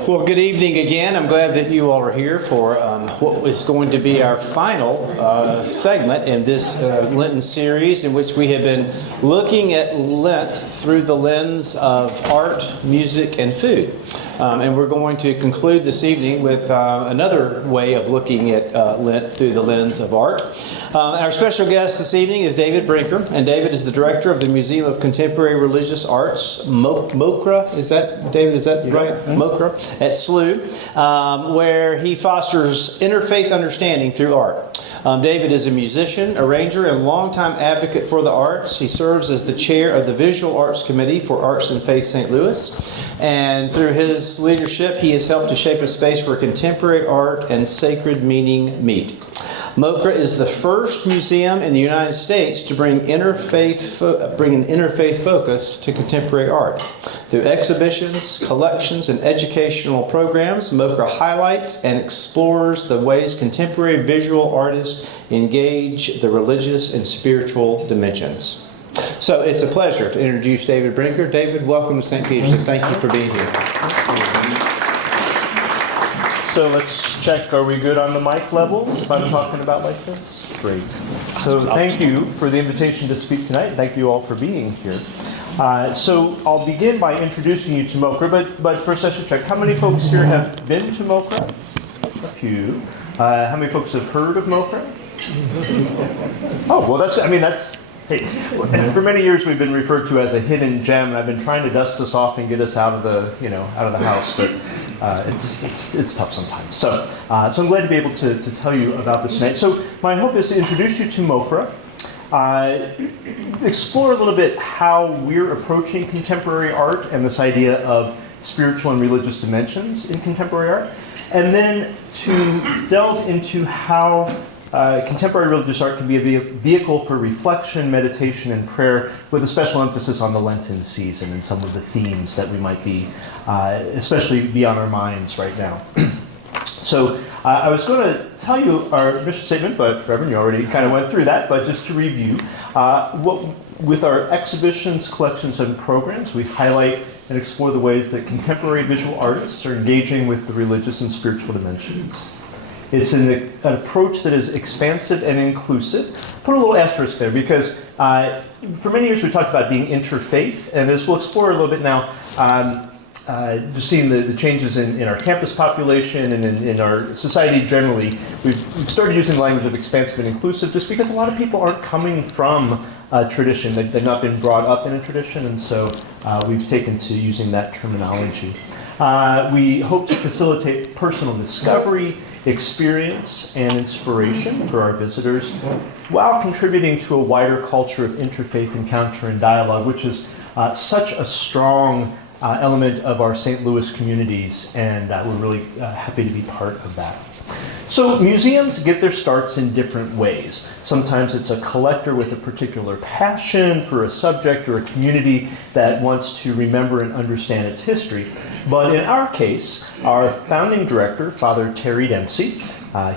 Well, good evening again. I'm glad that you all are here for what is going to be our final segment in this Lenten series, in which we have been looking at Lent through the lens of art, music, and food. And we're going to conclude this evening with another way of looking at Lent through the lens of art. Our special guest this evening is David Brinker, and David is the director of the Museum of Contemporary Religious Arts, MOCRA. Is that, David, is that right? Mm-hmm. MOCRA at SLU, where he fosters interfaith understanding through art. David is a musician, arranger, and longtime advocate for the arts. He serves as the chair of the Visual Arts Committee for Arts and Faith St. Louis. And through his leadership, he has helped to shape a space where contemporary art and sacred meaning meet. MOCRA is the first museum in the United States to bring an interfaith focus to contemporary art. Through exhibitions, collections, and educational programs, MOCRA highlights and explores the ways contemporary visual artists engage the religious and spiritual dimensions. So it's a pleasure to introduce David Brinker. David, welcome to St. Peter's, and thank you for being here. So let's check, are we good on the mic levels if I'm talking about like this? Great. So thank you for the invitation to speak tonight. Thank you all for being here. So I'll begin by introducing you to MOCRA, but first I should check. How many folks here have been to MOCRA? A few. How many folks have heard of MOCRA? Oh, well that's, hey, for many years we've been referred to as a hidden gem, and I've been trying to dust us off and get us out of the house, but it's tough sometimes. So I'm glad to be able to tell you about this tonight. So my hope is to introduce you to MOCRA, explore a little bit how we're approaching contemporary art and this idea of spiritual and religious dimensions in contemporary art, and then to delve into how contemporary religious art can be a vehicle for reflection, meditation, and prayer, with a special emphasis on the Lenten season and some of the themes that we might be, especially be on our minds right now. So I was going to tell you our mission statement, but Reverend, you already kind of went through that, but just to review, with our exhibitions, collections, and programs, we highlight and explore the ways that contemporary visual artists are engaging with the religious and spiritual dimensions. It's an approach that is expansive and inclusive. Put a little asterisk there because for many years we talked about being interfaith, and as we'll explore a little bit now, just seeing the changes in our campus population and in our society generally, we've started using the language of expansive and inclusive just because a lot of people aren't coming from a tradition. They've not been brought up in a tradition, and so we've taken to using that terminology. We hope to facilitate personal discovery, experience, and inspiration for our visitors, while contributing to a wider culture of interfaith encounter and dialogue, which is such a strong element of our St. Louis communities, and we're really happy to be part of that. So museums get their starts in different ways. Sometimes it's a collector with a particular passion for a subject or a community that wants to remember and understand its history. But in our case, our founding director, Father Terry Dempsey,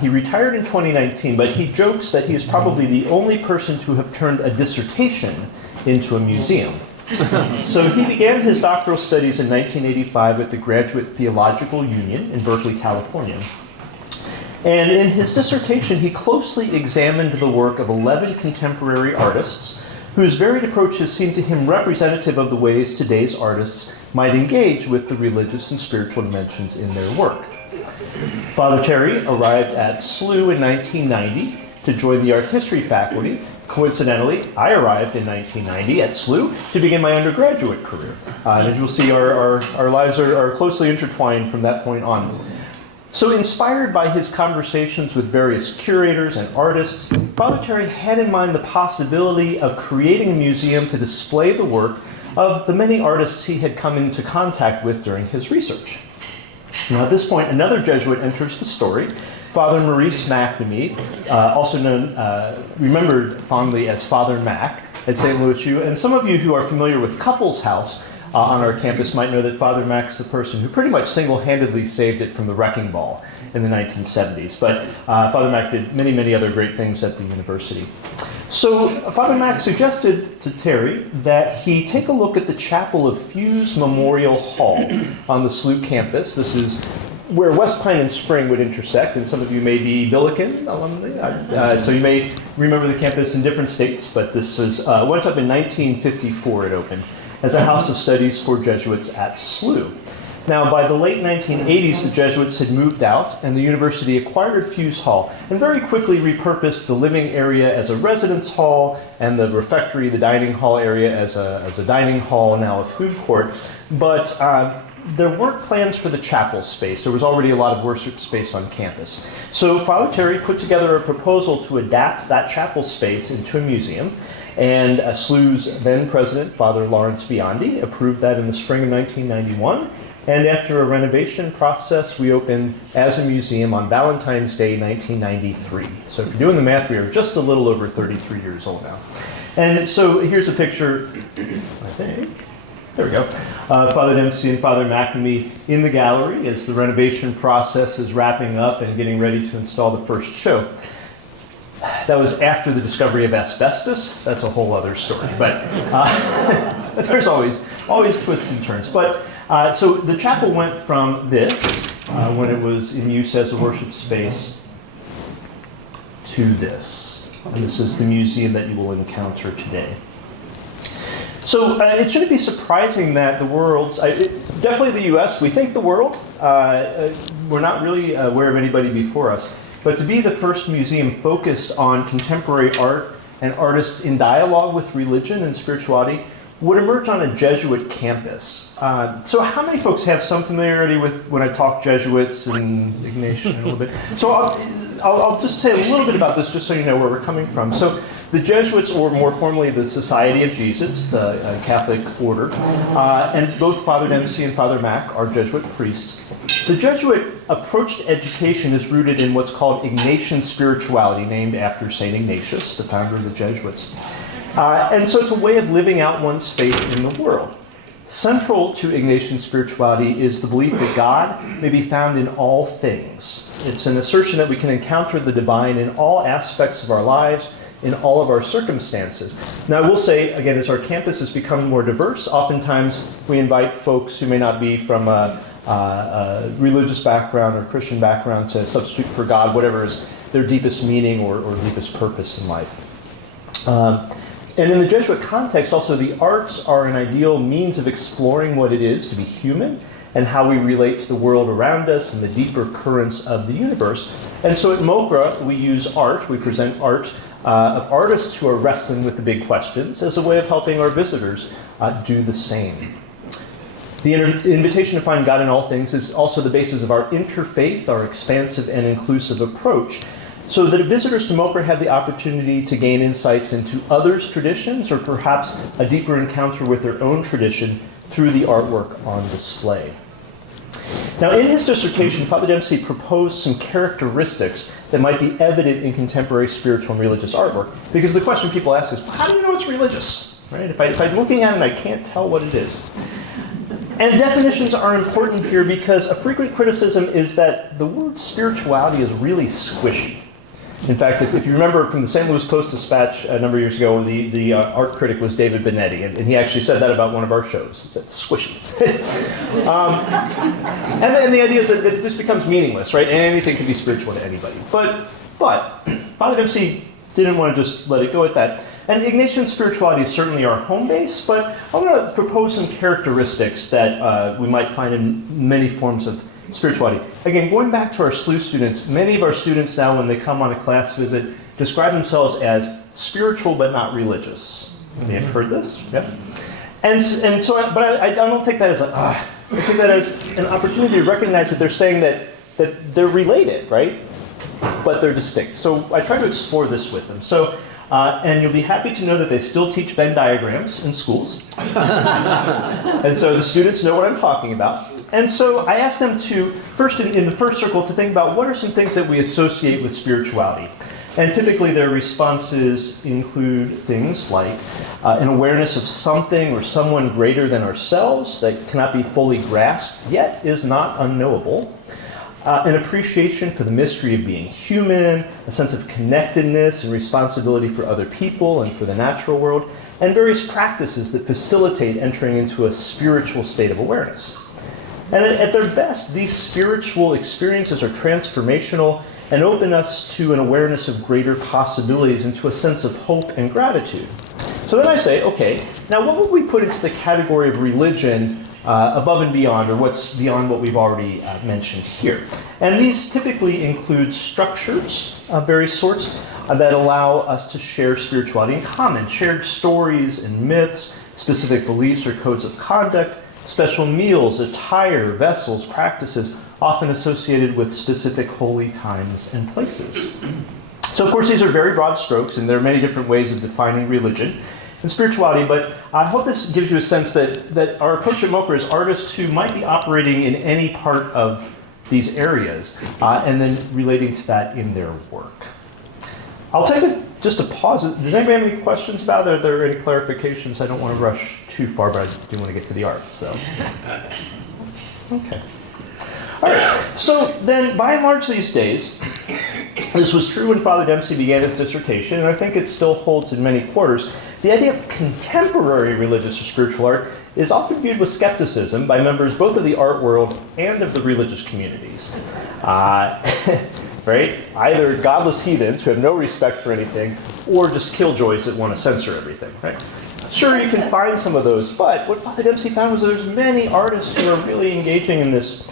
he retired in 2019, but he jokes that he is probably the only person to have turned a dissertation into a museum. So he began his doctoral studies in 1985 at the Graduate Theological Union in Berkeley, California. And in his dissertation, he closely examined the work of 11 contemporary artists whose varied approaches seemed to him representative of the ways today's artists might engage with the religious and spiritual dimensions in their work. Father Terry arrived at SLU in 1990 to join the art history faculty. Coincidentally, I arrived in 1990 at SLU to begin my undergraduate career. And as you'll see, our lives are closely intertwined from that point on. So inspired by his conversations with various curators and artists, Father Terry had in mind the possibility of creating a museum to display the work of the many artists he had come into contact with during his research. Now at this point, another Jesuit enters the story, Father Maurice McNamee, also known, remembered fondly as Father Mac at St. Louis U. And some of you who are familiar with Couples House on our campus might know that Father Mac's the person who pretty much single-handedly saved it from the wrecking ball in the 1970s. But Father Mac did many, many other great things at the university. So Father Mac suggested to Terry that he take a look at the chapel of Fuse Memorial Hall on the SLU campus. This is where West Pine and Spring would intersect, and some of you may be Billiken alumni, so you may remember the campus in different states, but this was, went up in 1954, it opened, as a house of studies for Jesuits at SLU. Now, by the late 1980s, the Jesuits had moved out, and the university acquired Fuse Hall, and very quickly repurposed the living area as a residence hall, and the refectory, the dining hall area, as a dining hall, now a food court. But there weren't plans for the chapel space. There was already a lot of worship space on campus. So Father Terry put together a proposal to adapt that chapel space into a museum, and SLU's then president, Father Lawrence Biondi, approved that in the spring of 1991. And after a renovation process, we opened as a museum on Valentine's Day, 1993. So if you're doing the math, we are just a little over 33 years old now. And so here's a picture, I think. There we go. Father Dempsey and Father McNamee in the gallery as the renovation process is wrapping up and getting ready to install the first show. That was after the discovery of asbestos. That's a whole other story. But there's always twists and turns. But so the chapel went from this, when it was in use as a worship space, to this. And this is the museum that you will encounter today. So it shouldn't be surprising that the world's, definitely the US, we think the world, we're not really aware of anybody before us, but to be the first museum focused on contemporary art and artists in dialogue with religion and spirituality would emerge on a Jesuit campus. So how many folks have some familiarity with when I talk Jesuits and Ignatian a little bit? So I'll just say a little bit about this just so you know where we're coming from. So the Jesuits, or more formally the Society of Jesus, a Catholic order, and both Father Dempsey and Father Mac are Jesuit priests. The Jesuit approach to education is rooted in what's called Ignatian spirituality, named after St. Ignatius, the founder of the Jesuits. And so it's a way of living out one's faith in the world. Central to Ignatian spirituality is the belief that God may be found in all things. It's an assertion that we can encounter the divine in all aspects of our lives, in all of our circumstances. Now, I will say, again, as our campus is becoming more diverse, oftentimes we invite folks who may not be from a religious background or Christian background to substitute for God, whatever is their deepest meaning or deepest purpose in life. And in the Jesuit context, also, the arts are an ideal means of exploring what it is to be human and how we relate to the world around us and the deeper currents of the universe. And so at MOCRA, we use art, we present art of artists who are wrestling with the big questions as a way of helping our visitors do the same. The invitation to find God in all things is also the basis of our interfaith, our expansive and inclusive approach, so that visitors to MOCRA have the opportunity to gain insights into others' traditions or perhaps a deeper encounter with their own tradition through the artwork on display. Now, in his dissertation, Father Dempsey proposed some characteristics that might be evident in contemporary spiritual and religious artwork, because the question people ask is, well, how do you know it's religious? Right? If I'm looking at it and I can't tell what it is. And definitions are important here because a frequent criticism is that the word spirituality is really squishy. In fact, if you remember from the St. Louis Post-Dispatch a number of years ago, the art critic was David Benetti, and he actually said that about one of our shows. He said, squishy. And the idea is that it just becomes meaningless, right? And anything can be spiritual to anybody. But Father Dempsey didn't want to just let it go at that. And Ignatian spirituality is certainly our home base, but I want to propose some characteristics that we might find in many forms of spirituality. Again, going back to our SLU students, many of our students now, when they come on a class visit, describe themselves as spiritual but not religious. You may have heard this. Yep. And so, I don't take that as I take that as an opportunity to recognize that they're saying that they're related, right? But they're distinct. So I try to explore this with them. So, and you'll be happy to know that they still teach Venn diagrams in schools. And so the students know what I'm talking about. And so I asked them to, first in the first circle, to think about what are some things that we associate with spirituality. And typically their responses include things like an awareness of something or someone greater than ourselves that cannot be fully grasped, yet is not unknowable. An appreciation for the mystery of being human, a sense of connectedness and responsibility for other people and for the natural world, and various practices that facilitate entering into a spiritual state of awareness. And at their best, these spiritual experiences are transformational and open us to an awareness of greater possibilities and to a sense of hope and gratitude. So then I say, okay, now what would we put into the category of religion above and beyond, or what's beyond what we've already mentioned here? And these typically include structures of various sorts that allow us to share spirituality in common, shared stories and myths, specific beliefs or codes of conduct, special meals, attire, vessels, practices, often associated with specific holy times and places. So of course these are very broad strokes, and there are many different ways of defining religion and spirituality, but I hope this gives you a sense that our approach at MOCRA is artists who might be operating in any part of these areas, and then relating to that in their work. I'll take just a pause. Does anybody have any questions about it? Are there any clarifications? I don't want to rush too far, but I do want to get to the art. So, okay. All right. So then, by and large these days, this was true when Father Dempsey began his dissertation, and I think it still holds in many quarters. The idea of contemporary religious or spiritual art is often viewed with skepticism by members both of the art world and of the religious communities. Right? Either godless heathens who have no respect for anything, or just killjoys that want to censor everything, right? Sure, you can find some of those, but what Father Dempsey found was that there's many artists who are really engaging in this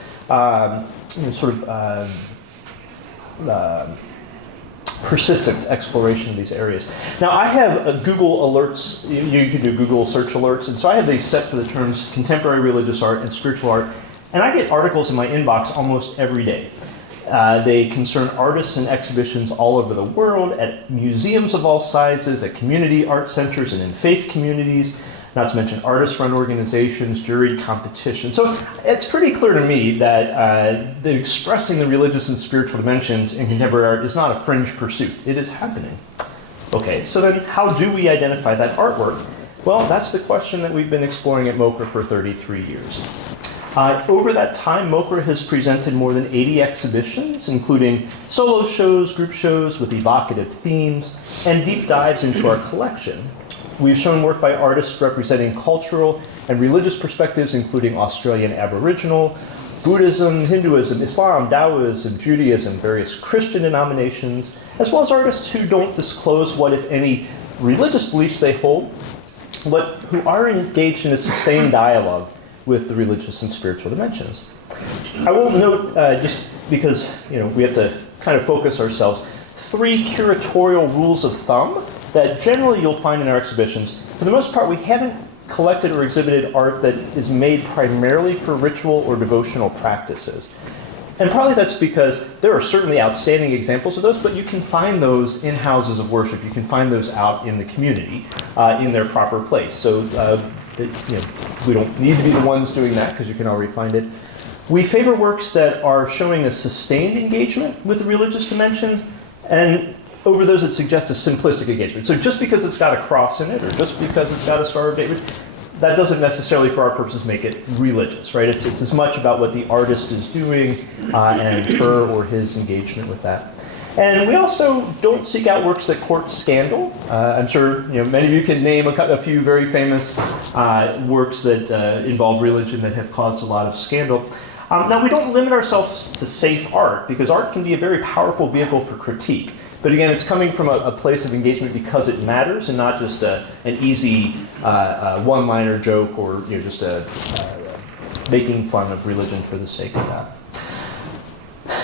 persistent exploration of these areas. Now, I have Google alerts. You can do Google search alerts, and so I have these set for the terms contemporary religious art and spiritual art, and I get articles in my inbox almost every day. They concern artists and exhibitions all over the world, at museums of all sizes, at community art centers and in faith communities, not to mention artist-run organizations, juried competitions. So it's pretty clear to me that expressing the religious and spiritual dimensions in contemporary art is not a fringe pursuit. It is happening. Okay, so then how do we identify that artwork? Well, that's the question that we've been exploring at MOCRA for 33 years. Over that time, MOCRA has presented more than 80 exhibitions, including solo shows, group shows with evocative themes, and deep dives into our collection. We've shown work by artists representing cultural and religious perspectives, including Australian Aboriginal, Buddhism, Hinduism, Islam, Taoism, Judaism, various Christian denominations, as well as artists who don't disclose what, if any, religious beliefs they hold, but who are engaged in a sustained dialogue with the religious and spiritual dimensions. I will note, just because we have to kind of focus ourselves, 3 curatorial rules of thumb that generally you'll find in our exhibitions. For the most part, we haven't collected or exhibited art that is made primarily for ritual or devotional practices. And probably that's because there are certainly outstanding examples of those, but you can find those in houses of worship. You can find those out in the community in their proper place. So we don't need to be the ones doing that because you can already find it. We favor works that are showing a sustained engagement with the religious dimensions, and over those that suggest a simplistic engagement. So just because it's got a cross in it, or just because it's got a Star of David, that doesn't necessarily, for our purposes, make it religious, right? It's as much about what the artist is doing and her or his engagement with that. And we also don't seek out works that court scandal. I'm sure many of you can name a few very famous works that involve religion that have caused a lot of scandal. Now, we don't limit ourselves to safe art, because art can be a very powerful vehicle for critique. But again, it's coming from a place of engagement because it matters, and not just an easy one-liner joke, or just making fun of religion for the sake of that.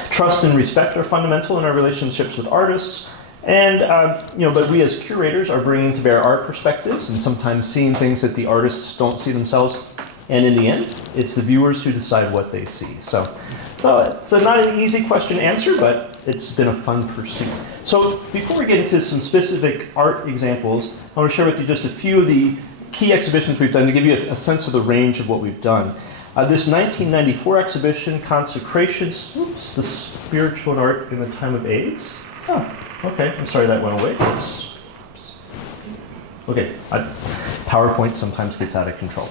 Trust and respect are fundamental in our relationships with artists, and but we as curators are bringing to bear our perspectives and sometimes seeing things that the artists don't see themselves. And in the end, it's the viewers who decide what they see. So it's not an easy question to answer, but it's been a fun pursuit. So before we get into some specific art examples, I want to share with you just a few of the key exhibitions we've done to give you a sense of the range of what we've done. This 1994 exhibition, Consecrations, the Spiritual Art in the Time of AIDS. Okay, I'm sorry that went away. Okay, PowerPoint sometimes gets out of control.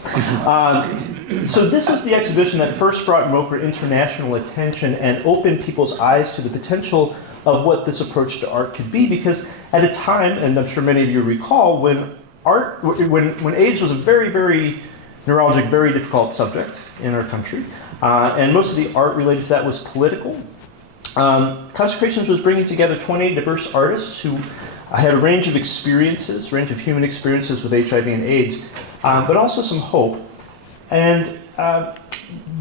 So this is the exhibition that first brought MOCRA international attention and opened people's eyes to the potential of what this approach to art could be, because at a time, and I'm sure many of you recall, when AIDS was a very, very neuralgic, very difficult subject in our country, and most of the art related to that was political. Consecrations was bringing together 28 diverse artists who had a range of experiences, range of human experiences with HIV and AIDS, but also some hope. And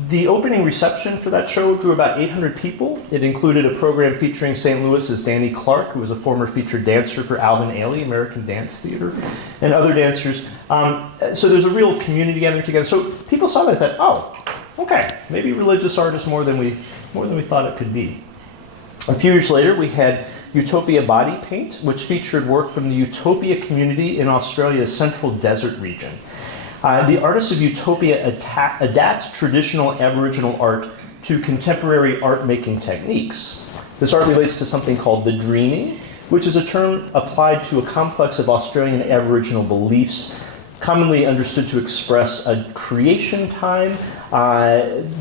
the opening reception for that show drew about 800 people. It included a program featuring St. Louis's Danny Clark, who was a former featured dancer for Alvin Ailey, American Dance Theater, and other dancers. So there's a real community gathering together. So people saw that and thought, oh, okay, maybe religious art is more than we thought it could be. A few years later, we had Utopia Body Paint, which featured work from the Utopia community in Australia's central desert region. The artists of Utopia adapt traditional Aboriginal art to contemporary art-making techniques. This art relates to something called the dreaming, which is a term applied to a complex of Australian Aboriginal beliefs, commonly understood to express a creation time,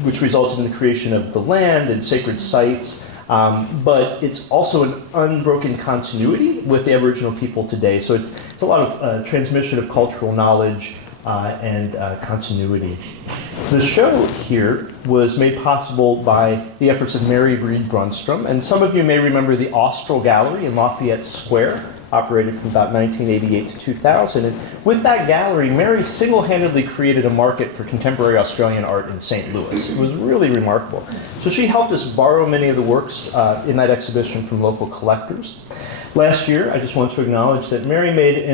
which resulted in the creation of the land and sacred sites. But it's also an unbroken continuity with the Aboriginal people today. So it's a lot of transmission of cultural knowledge and continuity. The show here was made possible by the efforts of Mary Breed Brunstrom, and some of you may remember the Austral Gallery in Lafayette Square, operated from about 1988 to 2000. And with that gallery, Mary single-handedly created a market for contemporary Australian art in St. Louis. It was really remarkable. So she helped us borrow many of the works in that exhibition from local collectors. Last year, I just want to acknowledge that Mary made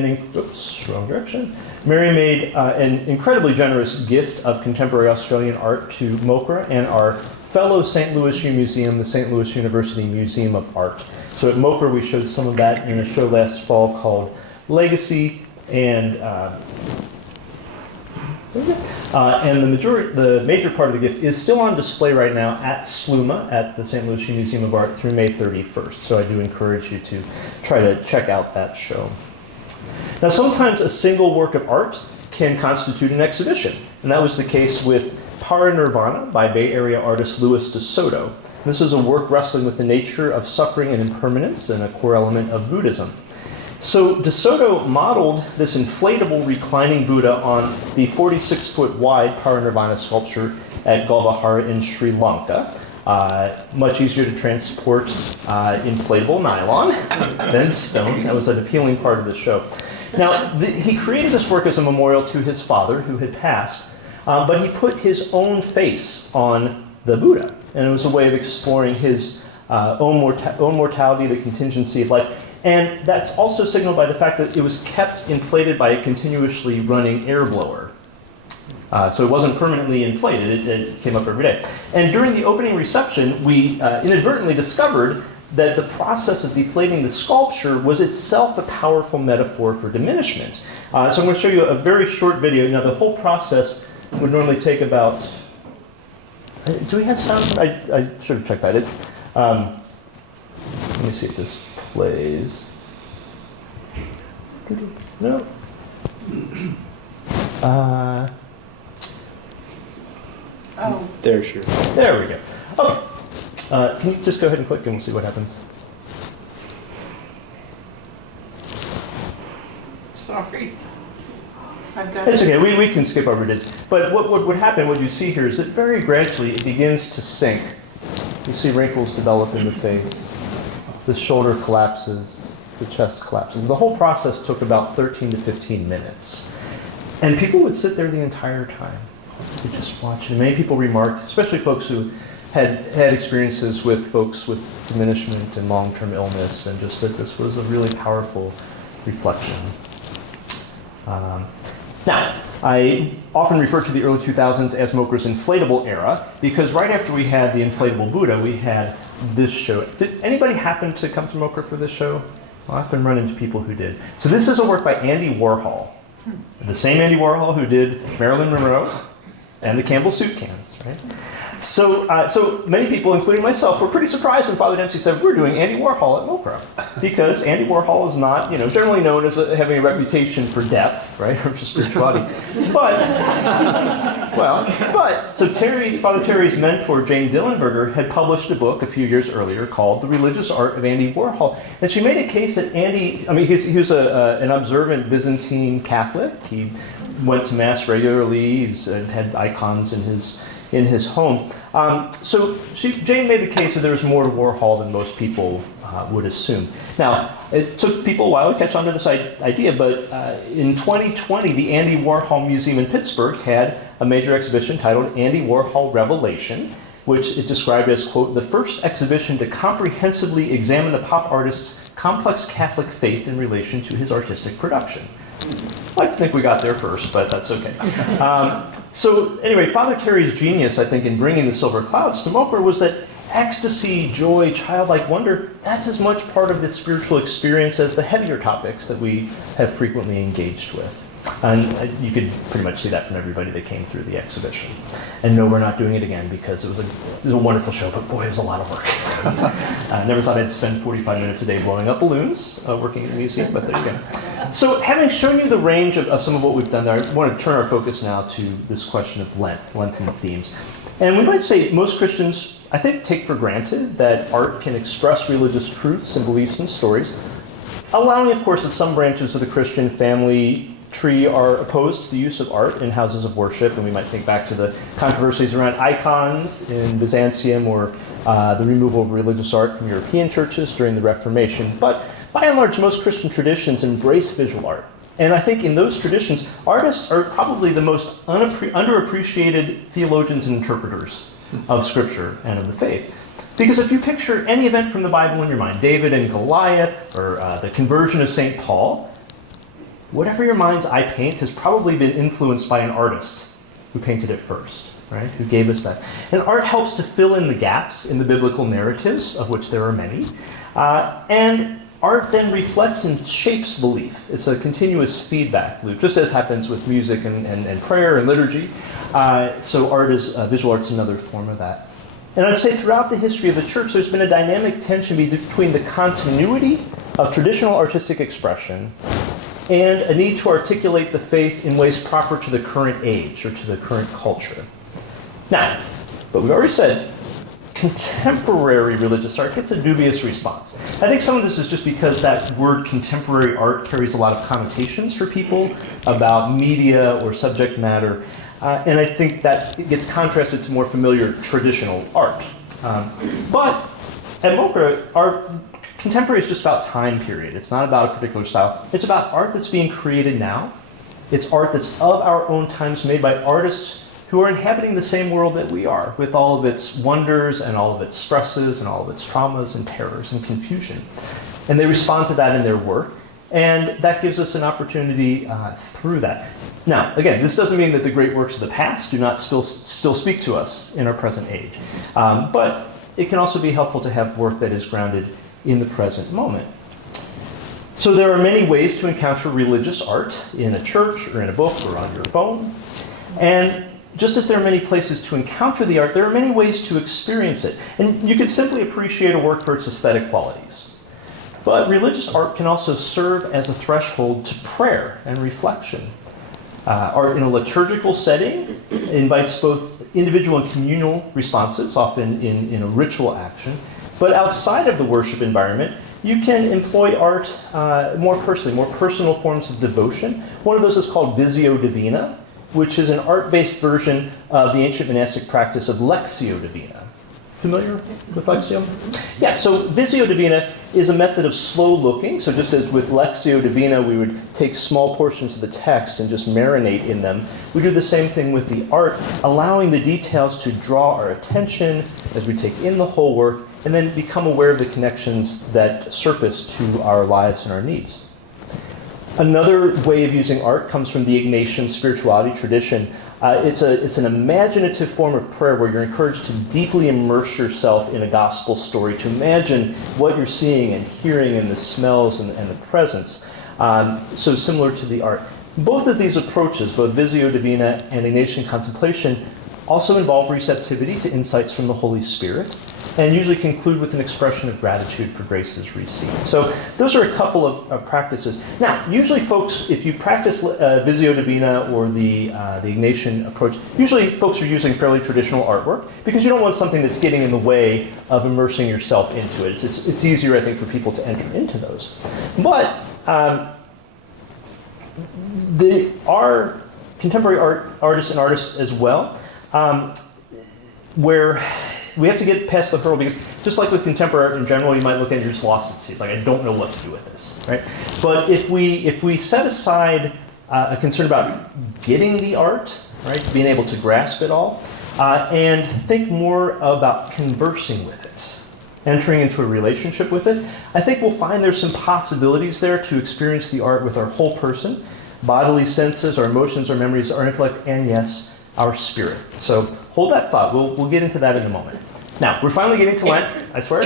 Mary made an incredibly generous gift of contemporary Australian art to MOCRA and our fellow St. Louis U Museum, the St. Louis University Museum of Art. So at MOCRA, we showed some of that in a show last fall called Legacy, and the major part of the gift is still on display right now at SLUMA, at the St. Louis Museum of Art, through May 31st. So I do encourage you to try to check out that show. Now, sometimes a single work of art can constitute an exhibition, and that was the case with Paranirvana by Bay Area artist Louis DeSoto. This is a work wrestling with the nature of suffering and impermanence and a core element of Buddhism. So DeSoto modeled this inflatable reclining Buddha on the 46-foot wide Paranirvana sculpture at Gulbahar in Sri Lanka. Much easier to transport inflatable nylon than stone. That was an appealing part of the show. Now, he created this work as a memorial to his father, who had passed, but he put his own face on the Buddha. And it was a way of exploring his own mortality, the contingency of life. And that's also signaled by the fact that it was kept inflated by a continuously running air blower. So it wasn't permanently inflated, it came up every day. And during the opening reception, we inadvertently discovered that the process of deflating the sculpture was itself a powerful metaphor for diminishment. So I'm going to show you a very short video. Now, the whole process would normally take about... Do we have sound? I should have checked that. Let me see if this plays. No. Oh. There's your... There we go. Okay. Can you just go ahead and click and we'll see what happens? Sorry. I've got It's okay, we can skip over this. But what would happen, what you see here, is that very gradually it begins to sink. You see wrinkles develop in the face. The shoulder collapses, the chest collapses. The whole process took about 13 to 15 minutes. And people would sit there the entire time to just watch. And many people remarked, especially folks who had experiences with folks with diminishment and long-term illness, and just that this was a really powerful reflection. Now, I often refer to the early 2000s as MOCRA's inflatable era, because right after we had the inflatable Buddha, we had this show. Did anybody happen to come to MOCRA for this show? Well, I've been running into people who did. So this is a work by Andy Warhol. The same Andy Warhol who did Marilyn Monroe and the Campbell soup cans, right? So many people, including myself, were pretty surprised when Father Dempsey said, we're doing Andy Warhol at MOCRA. Because Andy Warhol is not, generally known as having a reputation for depth, right, or for spirituality. So Father Terry's mentor, Jane Dillenberger, had published a book a few years earlier called The Religious Art of Andy Warhol. And she made a case that he was an observant Byzantine Catholic. He went to Mass regularly. He had icons in his home. Jane made the case that there was more to Warhol than most people would assume. Now, it took people a while to catch on to this idea, but in 2020, the Andy Warhol Museum in Pittsburgh had a major exhibition titled Andy Warhol Revelation, which it described as, quote, the first exhibition to comprehensively examine the pop artist's complex Catholic faith in relation to his artistic production. I'd like to think we got there first, but that's okay. So anyway, Father Terry's genius, I think, in bringing the silver clouds to MOCRA was that ecstasy, joy, childlike wonder, that's as much part of the spiritual experience as the heavier topics that we have frequently engaged with. And you could pretty much see that from everybody that came through the exhibition. And no, we're not doing it again because it was a wonderful show, but boy, it was a lot of work. I never thought I'd spend 45 minutes a day blowing up balloons working in a museum, but there you go. So having shown you the range of some of what we've done there, I want to turn our focus now to this question of Lenten themes. And we might say most Christians, I think, take for granted that art can express religious truths and beliefs and stories, allowing, of course, that some branches of the Christian family tree are opposed to the use of art in houses of worship, and we might think back to the controversies around icons in Byzantium or the removal of religious art from European churches during the Reformation. But by and large, most Christian traditions embrace visual art. And I think in those traditions, artists are probably the most underappreciated theologians and interpreters of Scripture and of the faith. Because if you picture any event from the Bible in your mind, David and Goliath, or the conversion of St. Paul, whatever your mind's eye paint has probably been influenced by an artist who painted it first, right? Who gave us that. And art helps to fill in the gaps in the biblical narratives, of which there are many. And art then reflects and shapes belief. It's a continuous feedback loop, just as happens with music and prayer and liturgy. So visual art's another form of that. And I'd say throughout the history of the church, there's been a dynamic tension between the continuity of traditional artistic expression and a need to articulate the faith in ways proper to the current age or to the current culture. Now, but we already said, contemporary religious art gets a dubious response. I think some of this is just because that word contemporary art carries a lot of connotations for people about media or subject matter, and I think that it gets contrasted to more familiar traditional art. But at MOCRA, our contemporary is just about time period. It's not about a particular style. It's about art that's being created now. It's art that's of our own times, made by artists who are inhabiting the same world that we are, with all of its wonders and all of its stresses and all of its traumas and terrors and confusion. And they respond to that in their work, and that gives us an opportunity through that. Now, again, this doesn't mean that the great works of the past do not still speak to us in our present age. But it can also be helpful to have work that is grounded in the present moment. So there are many ways to encounter religious art in a church or in a book or on your phone. And just as there are many places to encounter the art, there are many ways to experience it. And you can simply appreciate a work for its aesthetic qualities. But religious art can also serve as a threshold to prayer and reflection. Art in a liturgical setting invites both individual and communal responses, often in a ritual action. But outside of the worship environment, you can employ art more personally, more personal forms of devotion. One of those is called Visio Divina, which is an art-based version of the ancient monastic practice of Lectio Divina. Familiar with Lectio? Yeah, so Visio Divina is a method of slow looking. So just as with Lectio Divina, we would take small portions of the text and just marinate in them, we do the same thing with the art, allowing the details to draw our attention as we take in the whole work, and then become aware of the connections that surface to our lives and our needs. Another way of using art comes from the Ignatian spirituality tradition. It's an imaginative form of prayer where you're encouraged to deeply immerse yourself in a gospel story, to imagine what you're seeing and hearing and the smells and the presence. So similar to the art. Both of these approaches, both Visio Divina and Ignatian contemplation, also involve receptivity to insights from the Holy Spirit, and usually conclude with an expression of gratitude for graces received. So those are a couple of practices. Now, usually folks, if you practice Visio Divina or the Ignatian approach, usually folks are using fairly traditional artwork because you don't want something that's getting in the way of immersing yourself into it. It's easier, I think, for people to enter into those. But our contemporary artists and artists as well, where we have to get past the hurdle, because just like with contemporary art in general, you might look at it and you're just lost at sea. It's like, I don't know what to do with this, right? But if we set aside a concern about getting the art, right, being able to grasp it all, and think more about conversing with it, entering into a relationship with it, I think we'll find there's some possibilities there to experience the art with our whole person, bodily senses, our emotions, our memories, our intellect, and yes, our spirit. So hold that thought. We'll get into that in a moment. Now, we're finally getting to Lent, I swear.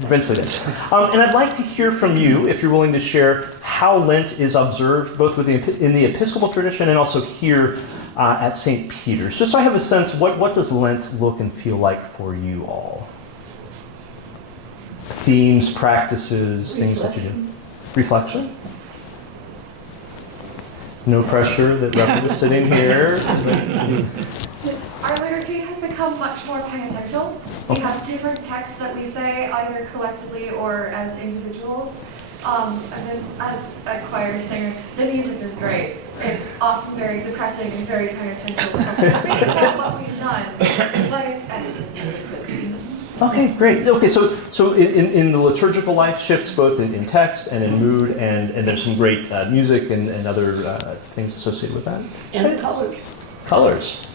Eventually it is. And I'd like to hear from you, if you're willing to share how Lent is observed, both in the Episcopal tradition and also here at St. Peter's. Just so I have a sense, what does Lent look and feel like for you all? Themes, practices, things that you do. Reflection? No pressure that Rebecca was sitting here. Our liturgy has become much more penitential. We have different texts that we say either collectively or as individuals. And then as a choir singer, the music is great. It's often very depressing and very penitential. It's based on what we've done, but it's excellent music for the season. Okay, great. Okay, so in the liturgical life shifts both in text and in mood, and there's some great music and other things associated with that. And colors. Colors.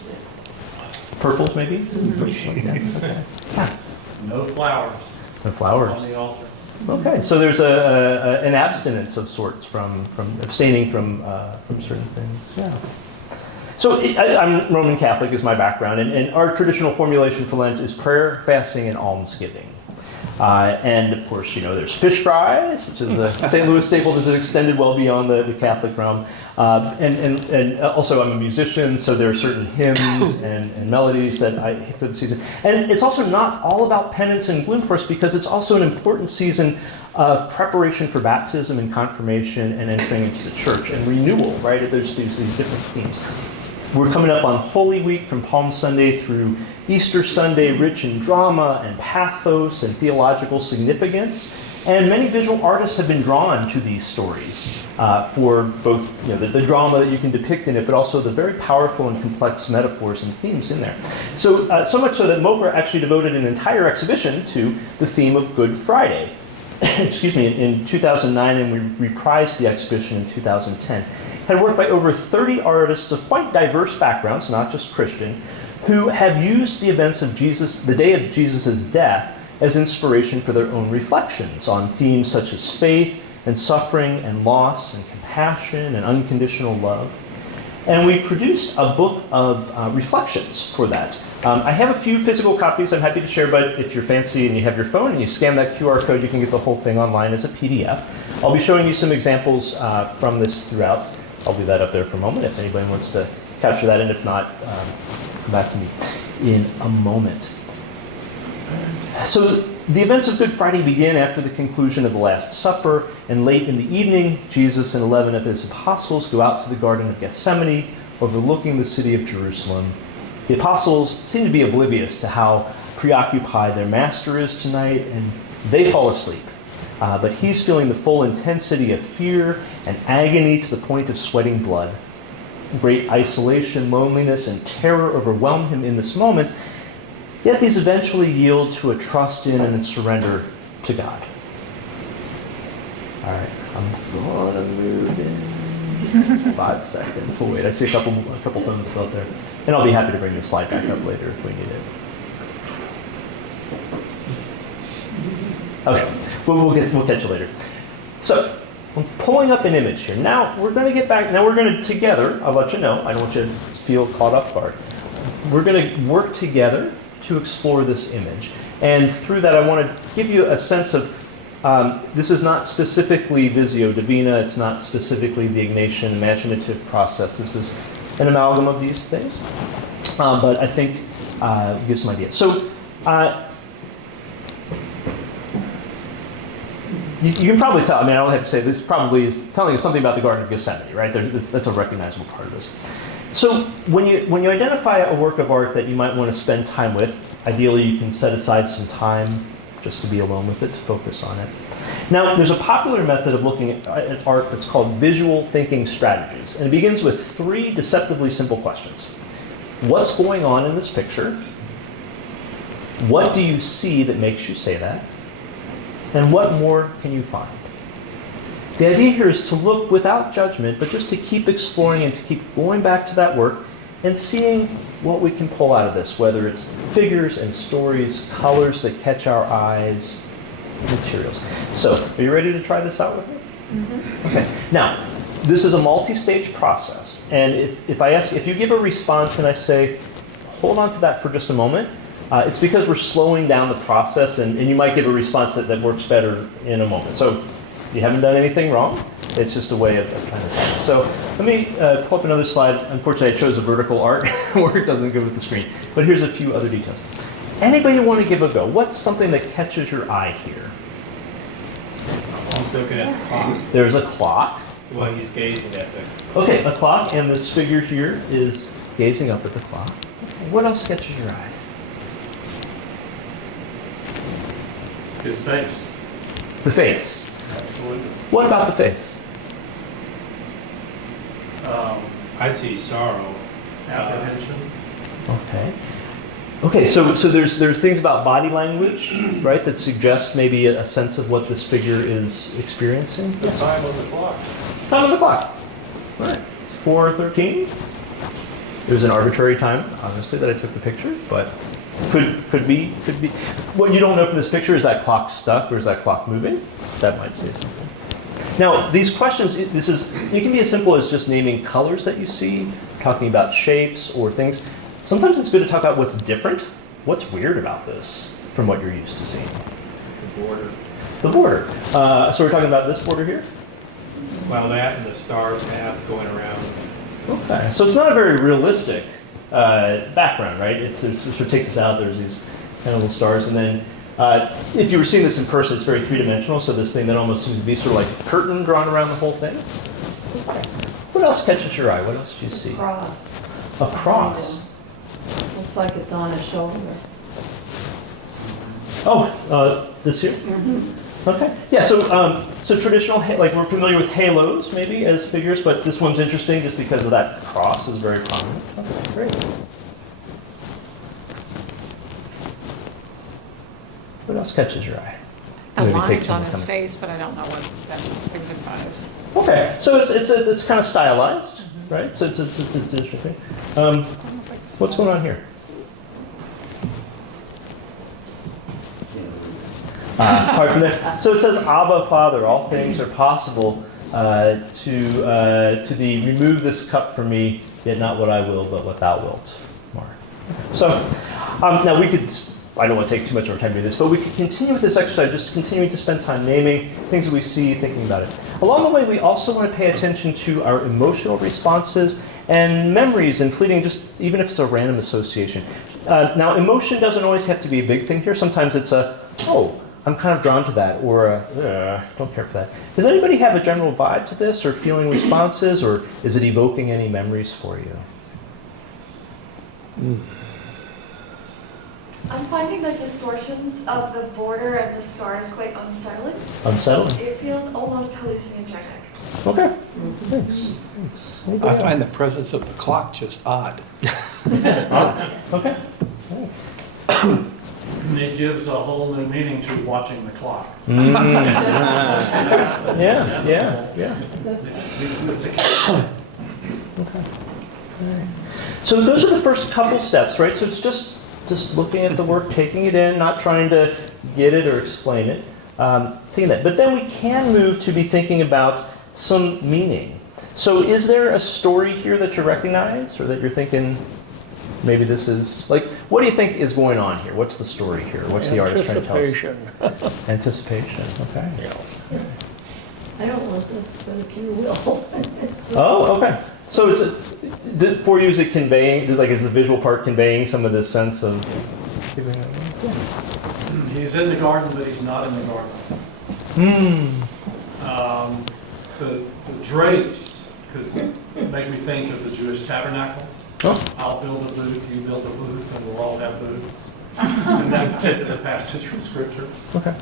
Purples, maybe? Okay. Yeah. No flowers No flowers. on the altar. Okay, so there's an abstinence of sorts from abstaining from certain things. Yeah. So I'm Roman Catholic is my background, and our traditional formulation for Lent is prayer, fasting, and almsgiving. And of course, there's fish fries, which is a St. Louis staple that's extended well beyond the Catholic realm. And also I'm a musician, so there are certain hymns and melodies that I for the season. And it's also not all about penance and gloom for us, because it's also an important season of preparation for baptism and confirmation and entering into the church and renewal, right? There's these different themes. We're coming up on Holy Week from Palm Sunday through Easter Sunday, rich in drama and pathos and theological significance. And many visual artists have been drawn to these stories for both the drama that you can depict in it, but also the very powerful and complex metaphors and themes in there. So much so that MOCRA actually devoted an entire exhibition to the theme of Good Friday. Excuse me, in 2009, and we reprised the exhibition in 2010. Had worked by over 30 artists of quite diverse backgrounds, not just Christian, who have used the events of the day of Jesus' death, as inspiration for their own reflections on themes such as faith and suffering and loss and compassion and unconditional love. And we produced a book of reflections for that. I have a few physical copies I'm happy to share, but if you're fancy and you have your phone and you scan that QR code, you can get the whole thing online as a PDF. I'll be showing you some examples from this throughout. I'll leave that up there for a moment if anybody wants to capture that, and if not, come back to me in a moment. So the events of Good Friday begin after the conclusion of the Last Supper, and late in the evening, Jesus and 11 of his apostles go out to the Garden of Gethsemane, overlooking the city of Jerusalem. The apostles seem to be oblivious to how preoccupied their master is tonight, and they fall asleep. But he's feeling the full intensity of fear and agony to the point of sweating blood. Great isolation, loneliness, and terror overwhelm him in this moment, yet these eventually yield to a trust in and a surrender to God. All right, I'm going to move in 5 seconds. We'll wait. I see a couple phones still out there. And I'll be happy to bring this slide back up later if we need it. Okay, we'll catch you later. So, I'm pulling up an image here. Now, we're going to get back. Now, we're going to together, I'll let you know. I don't want you to feel caught off guard. We're going to work together to explore this image. And through that, I want to give you a sense of, this is not specifically Visio Divina. It's not specifically the Ignatian imaginative process. This is an amalgam of these things. But I think give some ideas. So you can probably tell, I mean, I don't have to say, this probably is telling us something about the Garden of Gethsemane, right? That's a recognizable part of this. So when you identify a work of art that you might want to spend time with, ideally you can set aside some time just to be alone with it, to focus on it. Now, there's a popular method of looking at art that's called visual thinking strategies. And it begins with 3 deceptively simple questions. What's going on in this picture? What do you see that makes you say that? And what more can you find? The idea here is to look without judgment, but just to keep exploring and to keep going back to that work and seeing what we can pull out of this, whether it's figures and stories, colors that catch our eyes, materials. So, are you ready to try this out with me? Mm-hmm. Okay. Now, this is a multi-stage process, and if you give a response and I say, hold on to that for just a moment, it's because we're slowing down the process, and you might give a response that works better in a moment. So, you haven't done anything wrong. It's just a way of trying to say it. So, let me pull up another slide. Unfortunately, I chose a vertical art where it doesn't go with the screen. But here's a few other details. Anybody want to give a go? What's something that catches your eye here? He's looking at the clock. There's a clock. Well, he's gazing at the. Okay, a clock, and this figure here is gazing up at the clock. Okay, what else catches your eye? His face. The face. Absolutely. What about the face? I see sorrow. Apprehension. Okay. Okay, so there's things about body language, right, that suggest maybe a sense of what this figure is experiencing. The time on the clock. Time on the clock. All right. 4:13. It was an arbitrary time, obviously, that I took the picture, but could be. What you don't know from this picture is that clock stuck or is that clock moving? That might say something. Now, these questions, it can be as simple as just naming colors that you see, talking about shapes or things. Sometimes it's good to talk about what's different. What's weird about this from what you're used to seeing? The border. The border. So we're talking about this border here? Well, that and the star path going around. Okay. So it's not a very realistic background, right? It sort of takes us out. There's these kind of little stars. And then if you were seeing this in person, it's very three-dimensional. So this thing that almost seems to be sort of like a curtain drawn around the whole thing. Okay. What else catches your eye? What else do you see? Cross. A cross. Looks like it's on his shoulder. Oh, this here? Mm-hmm. Okay. Yeah, so traditional, like we're familiar with halos maybe as figures, but this one's interesting just because of that cross is very prominent. Okay, great. What else catches your eye? The Maybe take lines some on his coming. face, but I don't know what that signifies. Okay, so it's kind of stylized, right? So it's interesting. Almost like a What's going on here? Apart from that, so it says, Abba, Father, all things are possible to thee. Remove this cup from me, yet not what I will, but what thou wilt. More. So now we could, I don't want to take too much of our time to do this, but we could continue with this exercise, just continuing to spend time naming things that we see, thinking about it. Along the way, we also want to pay attention to our emotional responses and memories and fleeting, just even if it's a random association. Now, emotion doesn't always have to be a big thing here. Sometimes it's oh, I'm kind of drawn to that, or don't care for that. Does anybody have a general vibe to this, or feeling responses, or is it evoking any memories for you? I'm finding the distortions of the border and the stars quite unsettling. Unsettling? It feels almost hallucinogenic. Okay. Thanks. I find the presence of the clock just odd. Okay. It gives a whole new meaning to watching the clock. Yeah. It's a Okay. So those are the first couple steps, right? So it's just looking at the work, taking it in, not trying to get it or explain it. Taking that. But then we can move to be thinking about some meaning. So is there a story here that you recognize, or that you're thinking, maybe this is, like, what do you think is going on here? What's the story here? What's the artist trying to tell us? Anticipation. Okay. I don't want this, but if you will. Oh, okay. So for you, is it conveying, like, is the visual part conveying some of this sense of? He's in the garden, but he's not in the garden. The drapes could make me think of the Jewish tabernacle. Oh. I'll build a booth, you build a booth, and we'll all have booths. In that particular passage from Scripture. Okay.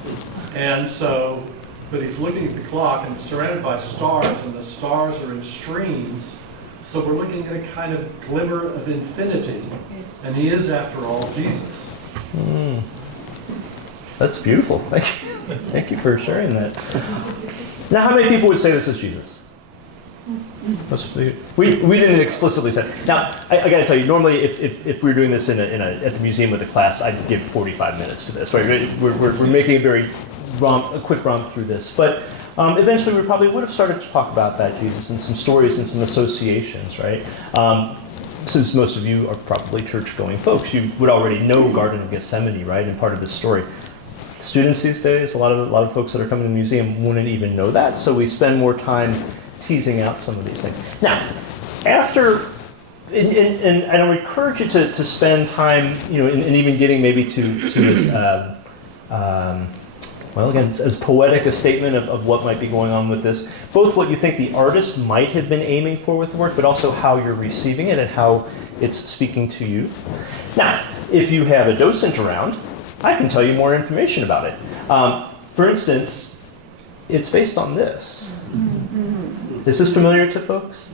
And so, but he's looking at the clock and surrounded by stars, and the stars are in streams. So we're looking at a kind of glimmer of infinity, and he is, after all, Jesus. That's beautiful. Thank you. Thank you for sharing that. Now, how many people would say this is Jesus? We didn't explicitly say. Now, I got to tell you, normally if we were doing this at the museum with a class, I'd give 45 minutes to this. Right? We're making a quick romp through this, but eventually we probably would have started to talk about that Jesus and some stories and some associations, right? Since most of you are probably church-going folks, you would already know Garden of Gethsemane, right? And part of this story. Students these days, a lot of folks that are coming to the museum wouldn't even know that, so we spend more time teasing out some of these things. Now, after, and I would encourage you to spend time, and even getting maybe to as poetic a statement of what might be going on with this, both what you think the artist might have been aiming for with the work, but also how you're receiving it and how it's speaking to you. Now, if you have a docent around, I can tell you more information about it. For instance, it's based on this. Is this familiar to folks?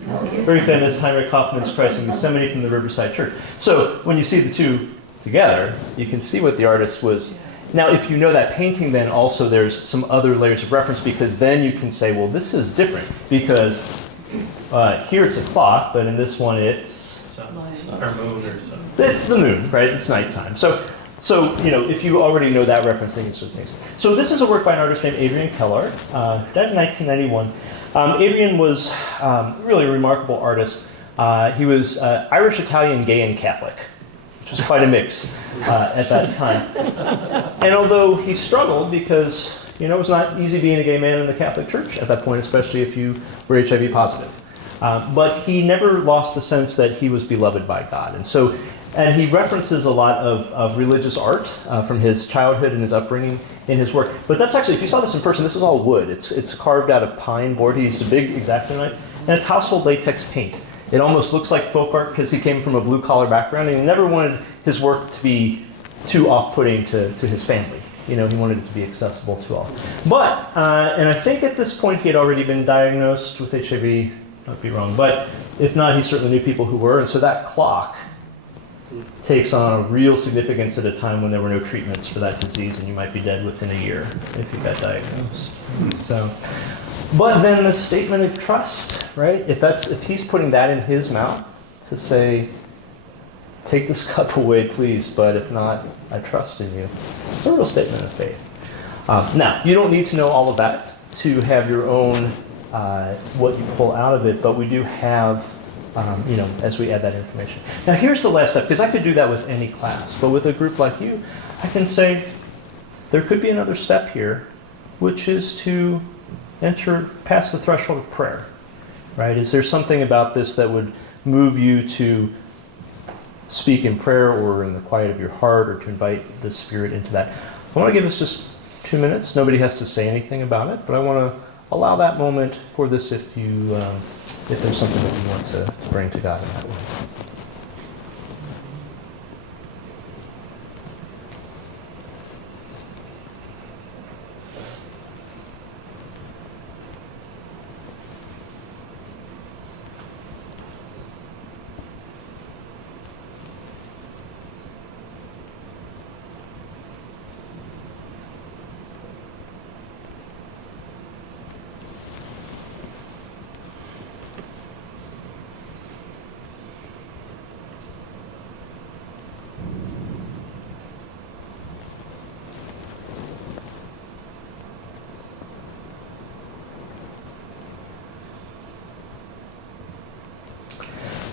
Very famous Heinrich Hoffmann's Christ in Gethsemane from the Riverside Church. So when you see the two together, you can see what the artist was. Now, if you know that painting, then also there's some other layers of reference, because then you can say, well, this is different, because here it's a clock, but in this one it's Or moon or something. it's the moon, right? It's nighttime. So if you already know that reference, then you can sort of things. So this is a work by an artist named Adrian Kellard, died in 1991. Adrian was really a remarkable artist. He was Irish, Italian, gay, and Catholic, which was quite a mix at that time. And although he struggled, because it was not easy being a gay man in the Catholic Church at that point, especially if you were HIV positive. But he never lost the sense that he was beloved by God. And he references a lot of religious art from his childhood and his upbringing in his work. But that's actually, if you saw this in person, this is all wood. It's carved out of pine board. He used a big X-Acto knife, and it's household latex paint. It almost looks like folk art because he came from a blue-collar background, and he never wanted his work to be too off-putting to his family. He wanted it to be accessible to all. But, and I think at this point he had already been diagnosed with HIV, not be wrong, but if not, he certainly knew people who were, and so that clock takes on a real significance at a time when there were no treatments for that disease, and you might be dead within a year if you got diagnosed. So, but then the statement of trust, right? If he's putting that in his mouth to say, take this cup away, please, but if not, I trust in you. It's a real statement of faith. Now, you don't need to know all of that to have your own, what you pull out of it, but we do have as we add that information. Now here's the last step, because I could do that with any class, but with a group like you, I can say there could be another step here, which is to enter past the threshold of prayer, right? Is there something about this that would move you to speak in prayer or in the quiet of your heart, or to invite the Spirit into that? I want to give us just 2 minutes. Nobody has to say anything about it, but I want to allow that moment for this if there's something that you want to bring to God in that way.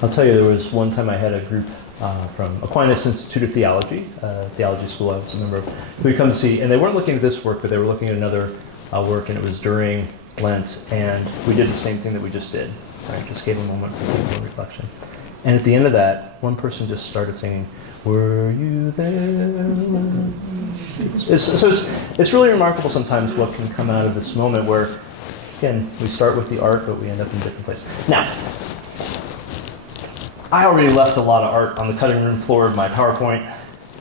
I'll tell you, there was one time I had a group from Aquinas Institute of Theology, theology school I was a member of, who would come to see, and they weren't looking at this work, but they were looking at another work, and it was during Lent, and we did the same thing that we just did. right? Just gave a moment for reflection. And at the end of that, one person just started singing, "Were you there?" It's really remarkable sometimes what can come out of this moment where, again, we start with the art, but we end up in different places. Now, I already left a lot of art on the cutting room floor of my PowerPoint,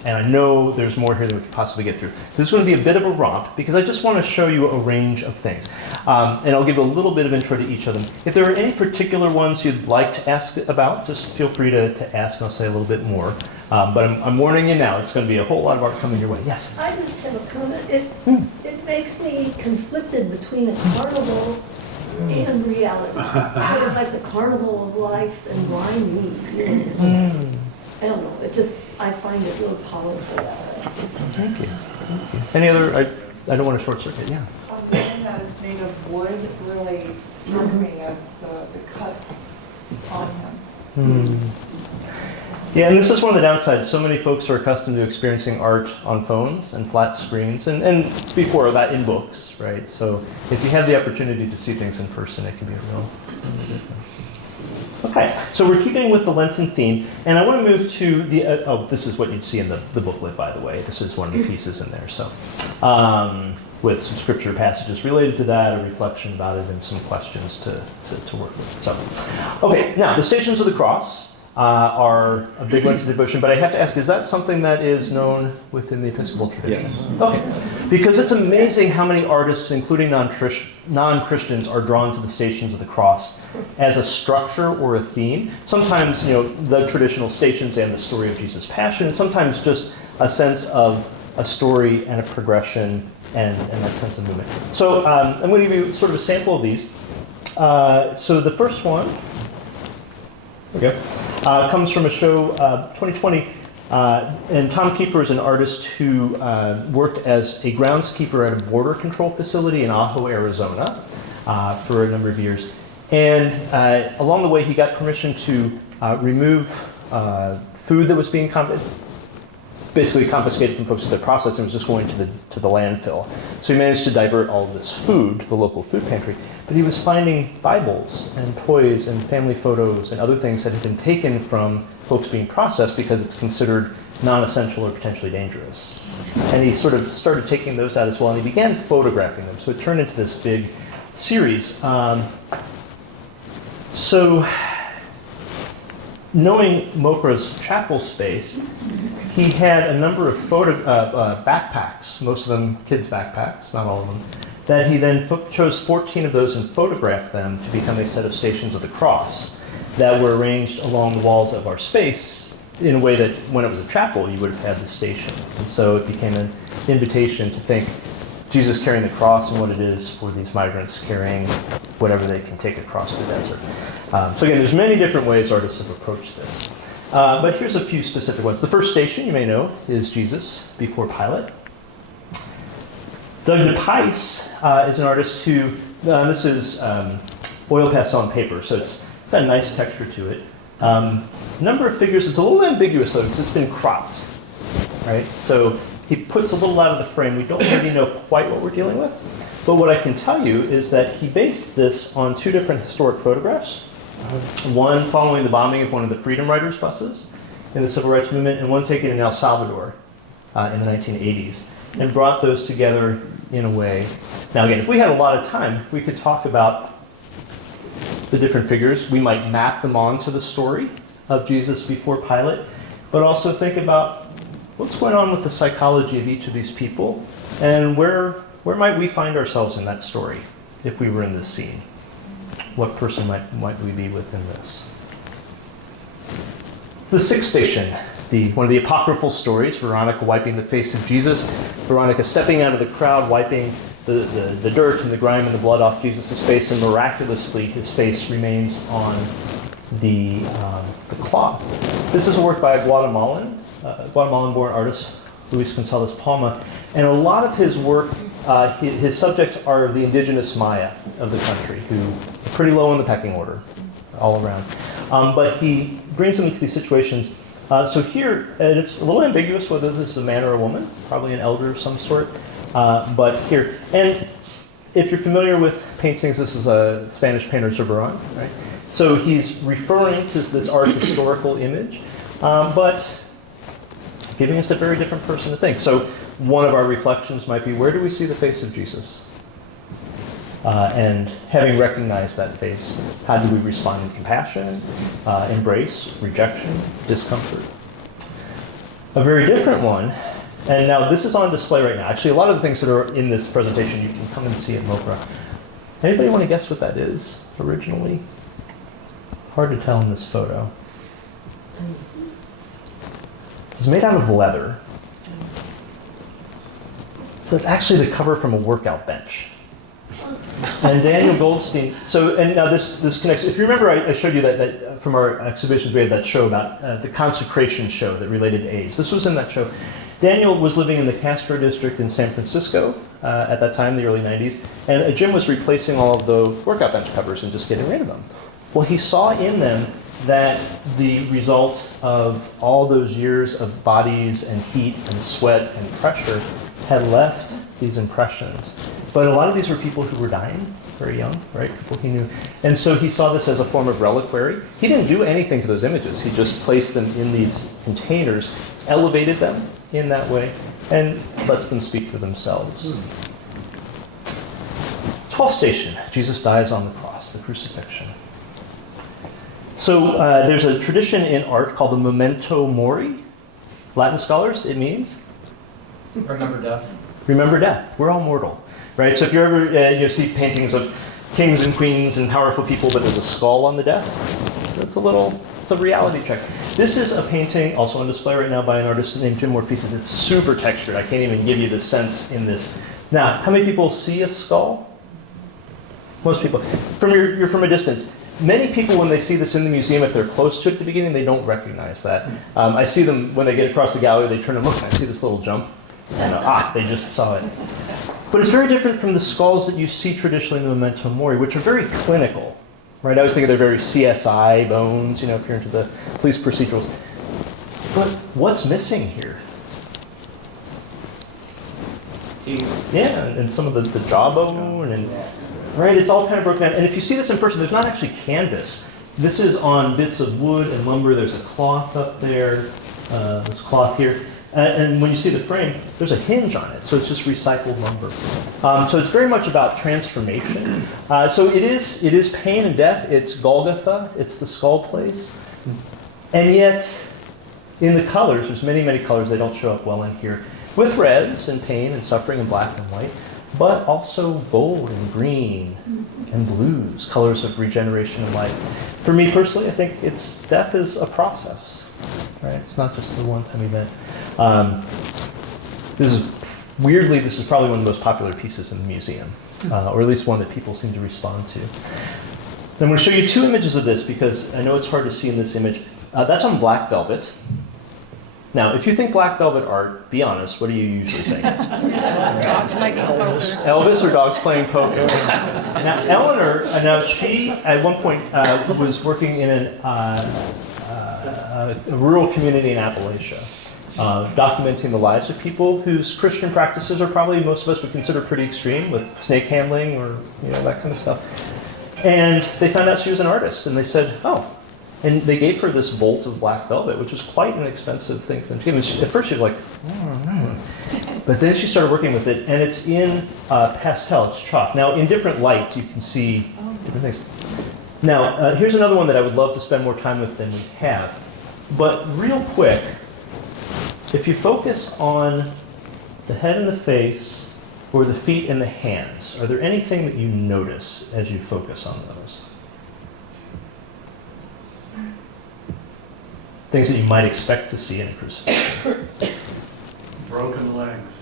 and I know there's more here than we could possibly get through. This is going to be a bit of a romp because I just want to show you a range of things. And I'll give a little bit of intro to each of them. If there are any particular ones you'd like to ask about, just feel free to ask and I'll say a little bit more. But I'm warning you now, it's going to be a whole lot of art coming your way. Yes? I just have a comment. It makes me conflicted between a carnival and reality. Sort of like the carnival of life and why me? You know, I don't know. It just, I find it real powerful that way. Thank you. Any other, I don't want to short circuit, yeah. The one that is made of wood really struck me as the cuts on him. Yeah, and this is one of the downsides. So many folks are accustomed to experiencing art on phones and flat screens, and before that in books, right? So if you have the opportunity to see things in person, it can be a real difference. Okay, so we're keeping with the Lenten theme, and I want to move to the, this is what you'd see in the booklet, by the way. This is one of the pieces in there, so. With some scripture passages related to that, a reflection about it, and some questions to work with. So, okay, now the Stations of the Cross are a big Lenten devotion, but I have to ask, is that something that is known within the Episcopal tradition? Yes. Okay, because it's amazing how many artists, including non-Christians, are drawn to the Stations of the Cross as a structure or a theme. Sometimes, the traditional Stations and the story of Jesus' Passion, and sometimes just a sense of a story and a progression and that sense of movement. So I'm going to give you sort of a sample of these. So the first one, comes from a show 2020, and Tom Kiefer is an artist who worked as a groundskeeper at a border control facility in Ajo, Arizona, for a number of years. And along the way, he got permission to remove food that was being basically confiscated from folks at the process and was just going to the landfill. So he managed to divert all of this food to the local food pantry, but he was finding Bibles and toys and family photos and other things that had been taken from folks being processed because it's considered non-essential or potentially dangerous. And he sort of started taking those out as well, and he began photographing them. So it turned into this big series. So knowing MOCRA's chapel space, he had a number of backpacks, most of them kids' backpacks, not all of them, that he then chose 14 of those and photographed them to become a set of Stations of the Cross that were arranged along the walls of our space in a way that when it was a chapel, you would have had the stations. And so it became an invitation to think Jesus carrying the cross and what it is for these migrants carrying whatever they can take across the desert. So again, there's many different ways artists have approached this. But here's a few specific ones. The first station, you may know, is Jesus before Pilate. Doug DePice is an artist who, this is oil pastel on paper, so it's got a nice texture to it. Number of figures, it's a little ambiguous though, because it's been cropped, right? So he puts a little out of the frame. We don't really know quite what we're dealing with. But what I can tell you is that he based this on two different historic photographs. One following the bombing of one of the Freedom Riders buses in the Civil Rights Movement, and one taken in El Salvador in the 1980s, and brought those together in a way. Now again, if we had a lot of time, we could talk about the different figures. We might map them onto the story of Jesus before Pilate, but also think about what's going on with the psychology of each of these people, and where might we find ourselves in that story if we were in this scene? What person might we be within this? The sixth station, one of the apocryphal stories, Veronica wiping the face of Jesus, Veronica stepping out of the crowd, wiping the dirt and the grime and the blood off Jesus' face, and miraculously his face remains on the cloth. This is a work by a Guatemalan-born artist, Luis Gonzalez Palma, and a lot of his work, his subjects are the indigenous Maya of the country, who are pretty low in the pecking order all around. But he brings them into these situations. So here, and it's a little ambiguous whether this is a man or a woman, probably an elder of some sort. But here, and if you're familiar with paintings, this is a Spanish painter, Zurbarán, right? So he's referring to this art historical image, but giving us a very different person to think. So one of our reflections might be, where do we see the face of Jesus? And having recognized that face, how do we respond in compassion, embrace, rejection, discomfort? A very different one, and now this is on display right now. Actually, a lot of the things that are in this presentation you can come and see at MOCRA. Anybody want to guess what that is originally? Hard to tell in this photo. It's made out of leather. So it's actually the cover from a workout bench. And Daniel Goldstein, and now this connects, if you remember I showed you that from our exhibitions we had that show about the consecration show that related to AIDS. This was in that show. Daniel was living in the Castro district in San Francisco at that time, the early 90s, and Jim was replacing all of the workout bench covers and just getting rid of them. Well, he saw in them that the result of all those years of bodies and heat and sweat and pressure had left these impressions. But a lot of these were people who were dying very young, right? People he knew. And so he saw this as a form of reliquary. He didn't do anything to those images. He just placed them in these containers, elevated them in that way, and lets them speak for themselves. 12th station, Jesus dies on the cross, the crucifixion. So there's a tradition in art called the memento mori. Latin scholars, it means? Remember death. Remember death. We're all mortal, right? So if you ever you see paintings of kings and queens and powerful people, but there's a skull on the desk, it's a reality check. This is a painting also on display right now by an artist named Jim Morpheus. It's super textured. I can't even give you the sense in this. Now, how many people see a skull? Most people. You're from a distance. Many people, when they see this in the museum, if they're close to it at the beginning, they don't recognize that. I see them when they get across the gallery, they turn and look, and I see this little jump. And they just saw it. But it's very different from the skulls that you see traditionally in the memento mori, which are very clinical. Right? I always think they're very CSI bones, if you're into the police procedurals. But what's missing here? Teeth. Yeah, and some of the jawbone, and right, it's all kind of broken down. And if you see this in person, there's not actually canvas. This is on bits of wood and lumber. There's a cloth up there, this cloth here. And when you see the frame, there's a hinge on it, so it's just recycled lumber. So it's very much about transformation. So it is pain and death. It's Golgotha. It's the skull place. And yet, in the colors, there's many, many colors. They don't show up well in here. With reds and pain and suffering and black and white, but also gold and green and blues, colors of regeneration and life. For me personally, I think death is a process. Right? It's not just the one-time event. This is probably one of the most popular pieces in the museum, or at least one that people seem to respond to. I'm going to show you two images of this because I know it's hard to see in this image. That's on black velvet. Now, if you think black velvet art, be honest, what do you usually think? Elvis or dogs playing poker. Now, Eleanor, she at one point was working in a rural community in Appalachia, documenting the lives of people whose Christian practices are probably most of us would consider pretty extreme, with snake handling or that kind of stuff. And they found out she was an artist, and they said, "Oh." And they gave her this bolt of black velvet, which was quite an expensive thing for them to give. And at first she was like, but then she started working with it, and it's in pastel, it's chalk. Now, in different lights, you can see different things. Now, here's another one that I would love to spend more time with than we have. But real quick, if you focus on the head and the face, or the feet and the hands, are there anything that you notice as you focus on those? Things that you might expect to see in a crucifixion. Broken legs.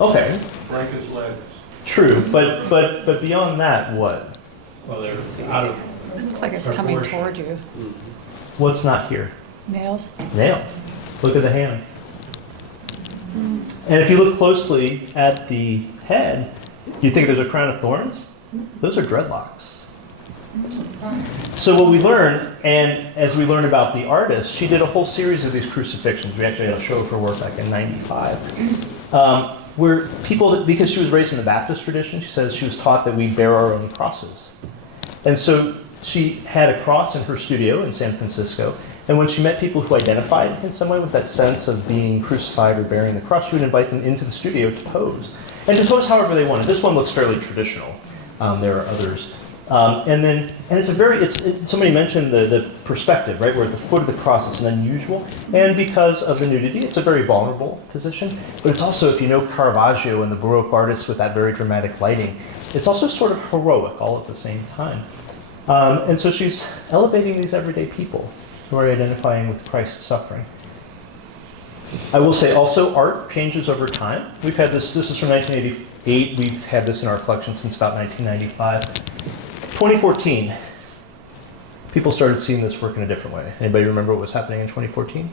Okay. Break legs. True, but beyond that, what? Well, they're out of It looks like it's coming proportion. toward you. What's not here? Nails? Nails. Look at the hands. And if you look closely at the head, you think there's a crown of thorns? Those are dreadlocks. So what we learn, and as we learn about the artist, she did a whole series of these crucifixions. We actually had a show of her work back in '95. Where people, because she was raised in the Baptist tradition, she says she was taught that we bear our own crosses. And so she had a cross in her studio in San Francisco, and when she met people who identified in some way with that sense of being crucified or bearing the cross, she would invite them into the studio to pose. And to pose however they wanted. This one looks fairly traditional. There are others. And somebody mentioned the perspective, right? We're at the foot of the cross. It's an unusual. And because of the nudity, it's a very vulnerable position. But it's also, if you know Caravaggio and the Baroque artists with that very dramatic lighting, it's also sort of heroic all at the same time. And so she's elevating these everyday people who are identifying with Christ's suffering. I will say also art changes over time. We've had this is from 1988. We've had this in our collection since about 1995. 2014, people started seeing this work in a different way. Anybody remember what was happening in 2014?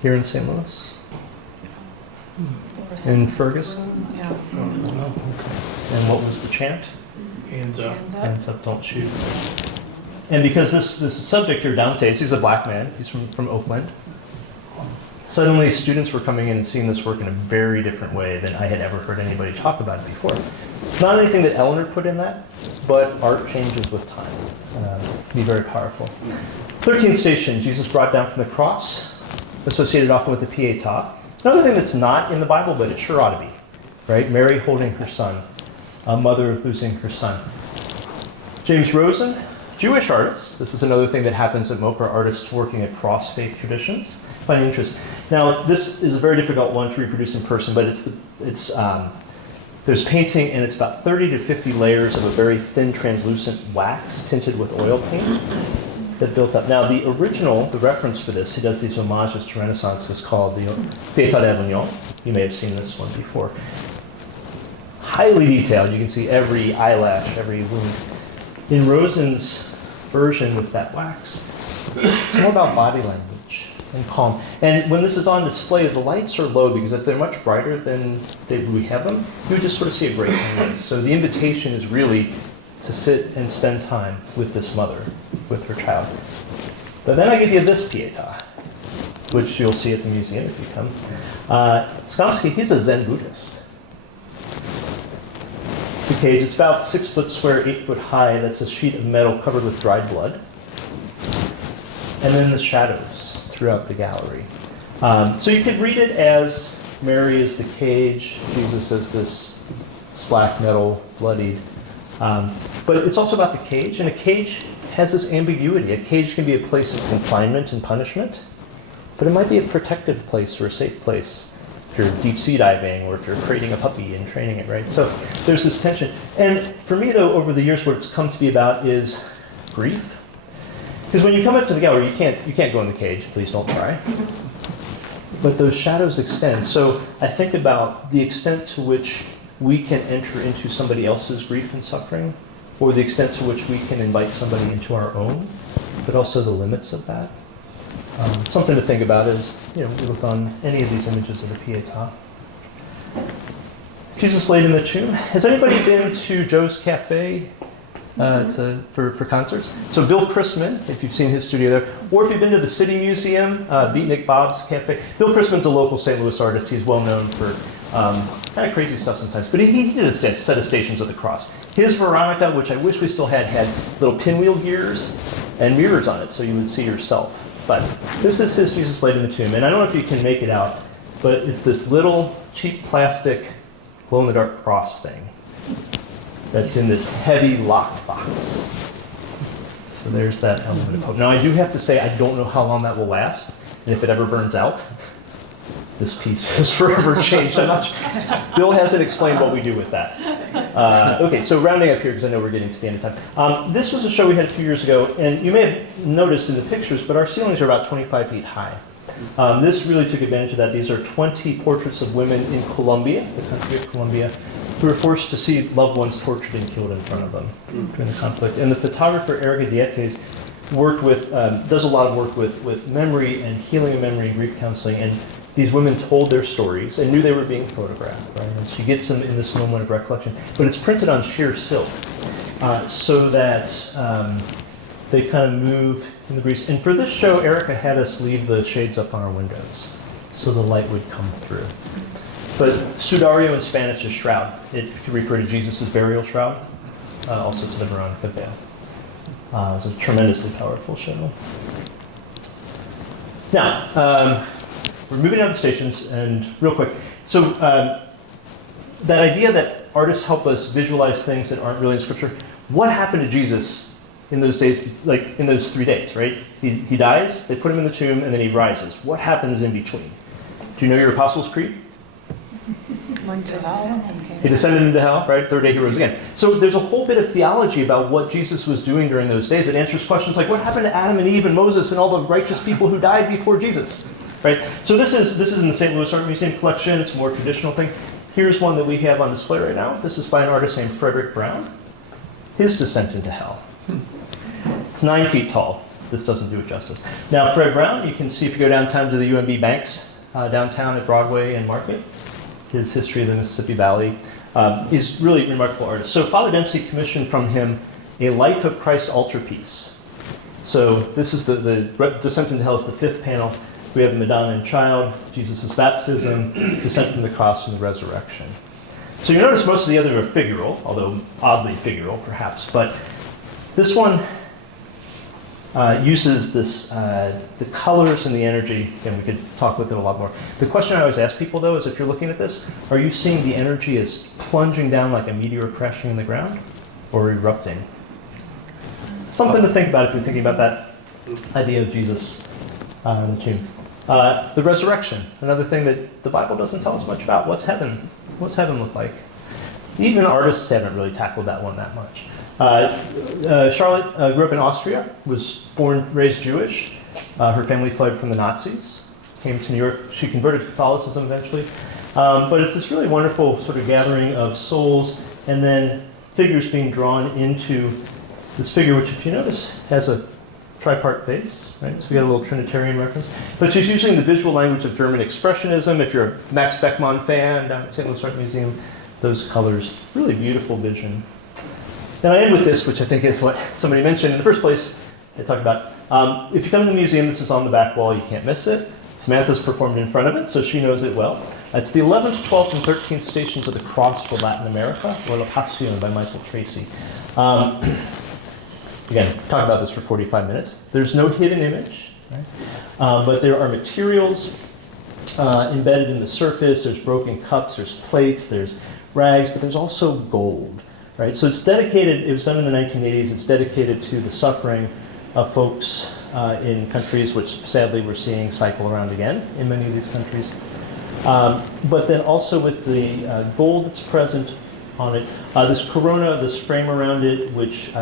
Here in St. Louis? In Ferguson? Yeah. And what was the chant? Hands up. Hands up, don't shoot. And because this subject here, Dante, he's a black man, he's from Oakland. Suddenly students were coming in and seeing this work in a very different way than I had ever heard anybody talk about it before. Not anything that Eleanor put in that, but art changes with time. Be very powerful. 13th station, Jesus brought down from the cross, associated often with the Pietà. Another thing that's not in the Bible, but it sure ought to be, right? Mary holding her son, a mother losing her son. James Rosen, Jewish artist. This is another thing that happens at MOCRA, artists working across faith traditions. Find interest. Now, this is a very difficult one to reproduce in person, but there's painting, and it's about 30 to 50 layers of a very thin, translucent wax tinted with oil paint that built up. Now, the original, the reference for this, he does these homages to Renaissance, is called the Pietà d'Avignon. You may have seen this one before. Highly detailed. You can see every eyelash, every wound. In Rosen's version with that wax, it's more about body language and calm. And when this is on display, the lights are low because if they're much brighter than we have them, you would just sort of see a great canvas. So the invitation is really to sit and spend time with this mother, with her child. But then I give you this Pietà, which you'll see at the museum if you come. Skomsky, he's a Zen Buddhist. The cage, it's about 6 foot square, 8 foot high. That's a sheet of metal covered with dried blood. And then the shadows throughout the gallery. So you could read it as Mary is the cage, Jesus is this slack metal, bloodied. But it's also about the cage, and a cage has this ambiguity. A cage can be a place of confinement and punishment, but it might be a protective place or a safe place if you're deep sea diving or if you're creating a puppy and training it, right? So there's this tension. And for me, though, over the years, what it's come to be about is grief. Because when you come up to the gallery, you can't go in the cage. Please don't try. But those shadows extend. So I think about the extent to which we can enter into somebody else's grief and suffering, or the extent to which we can invite somebody into our own, but also the limits of that. Something to think about is, we look on any of these images of the Pietà. Jesus laid in the tomb. Has anybody been to Joe's Cafe for concerts? So Bill Chrisman, if you've seen his studio there, or if you've been to the City Museum, Beatnik Bob's Cafe. Bill Chrisman's a local St. Louis artist. He's well known for kind of crazy stuff sometimes, but he did a set of Stations of the Cross. His Veronica, which I wish we still had little pinwheel gears and mirrors on it so you would see yourself. But this is his Jesus laid in the tomb, and I don't know if you can make it out, but it's this little cheap plastic glow-in-the-dark cross thing that's in this heavy locked box. So there's that element of hope. Now I do have to say I don't know how long that will last, and if it ever burns out, this piece is forever changed. Bill hasn't explained what we do with that. Okay, so rounding up here, because I know we're getting to the end of time. This was a show we had a few years ago, and you may have noticed in the pictures, but our ceilings are about 25 feet high. This really took advantage of that. These are 20 portraits of women in Colombia, the country of Colombia, who were forced to see loved ones tortured and killed in front of them during the conflict. And the photographer Erica Dietes does a lot of work with memory and healing of memory and grief counseling, and these women told their stories and knew they were being photographed, right? And she gets them in this moment of recollection. But it's printed on sheer silk so that they kind of move in the breeze. And for this show, Erica had us leave the shades up on our windows so the light would come through. But sudario in Spanish is shroud. It could refer to Jesus' burial shroud. also to the Veronica Veil. It was a tremendously powerful show. Now, we're moving out of the stations, and real quick. So that idea that artists help us visualize things that aren't really in Scripture, what happened to Jesus in those days, like in those 3 days, right? He dies, they put him in the tomb, and then he rises. What happens in between? Do you know your Apostles' Creed? He descended into hell, right? Third day he rose again. So there's a whole bit of theology about what Jesus was doing during those days. It answers questions like, what happened to Adam and Eve and Moses and all the righteous people who died before Jesus? Right? So this is in the St. Louis Art Museum collection. It's a more traditional thing. Here's one that we have on display right now. This is by an artist named Frederick Brown. His descent into hell. It's 9 feet tall. This doesn't do it justice. Now, Fred Brown, you can see if you go downtown to the UMB Banks, downtown at Broadway and Market. His history of the Mississippi Valley. He's really a remarkable artist. So Father Dempsey commissioned from him a Life of Christ altarpiece. So this is the Descent into Hell is the 5th panel. We have the Madonna and Child, Jesus' baptism, descent from the cross, and the resurrection. So you notice most of the other are figural, although oddly figural perhaps, but this one uses this, the colors and the energy, and we could talk with it a lot more. The question I always ask people though is if you're looking at this, are you seeing the energy as plunging down like a meteor crashing in the ground or erupting? Something to think about if you're thinking about that idea of Jesus in the tomb. The resurrection, another thing that the Bible doesn't tell us much about. What's heaven? What's heaven look like? Even artists haven't really tackled that one that much. Charlotte grew up in Austria, was raised Jewish. Her family fled from the Nazis, came to New York. She converted to Catholicism eventually. But it's this really wonderful sort of gathering of souls and then figures being drawn into this figure, which if you notice has a tripart face, right? So we got a little Trinitarian reference. But she's using the visual language of German Expressionism. If you're a Max Beckmann fan down at St. Louis Art Museum, those colors, really beautiful vision. Then I end with this, which I think is what somebody mentioned in the first place. I talked about, if you come to the museum, this is on the back wall, you can't miss it. Samantha's performed in front of it, so she knows it well. It's the 11th, 12th, and 13th Stations of the Cross for Latin America, or La Pasión by Michael Tracy. Again, talk about this for 45 minutes. There's no hidden image, right? But there are materials embedded in the surface. There's broken cups, there's plates, there's rags, but there's also gold, right? So it's dedicated, it was done in the 1980s, it's dedicated to the suffering of folks in countries which sadly we're seeing cycle around again in many of these countries. But then also with the gold that's present on it, this corona, this frame around it, which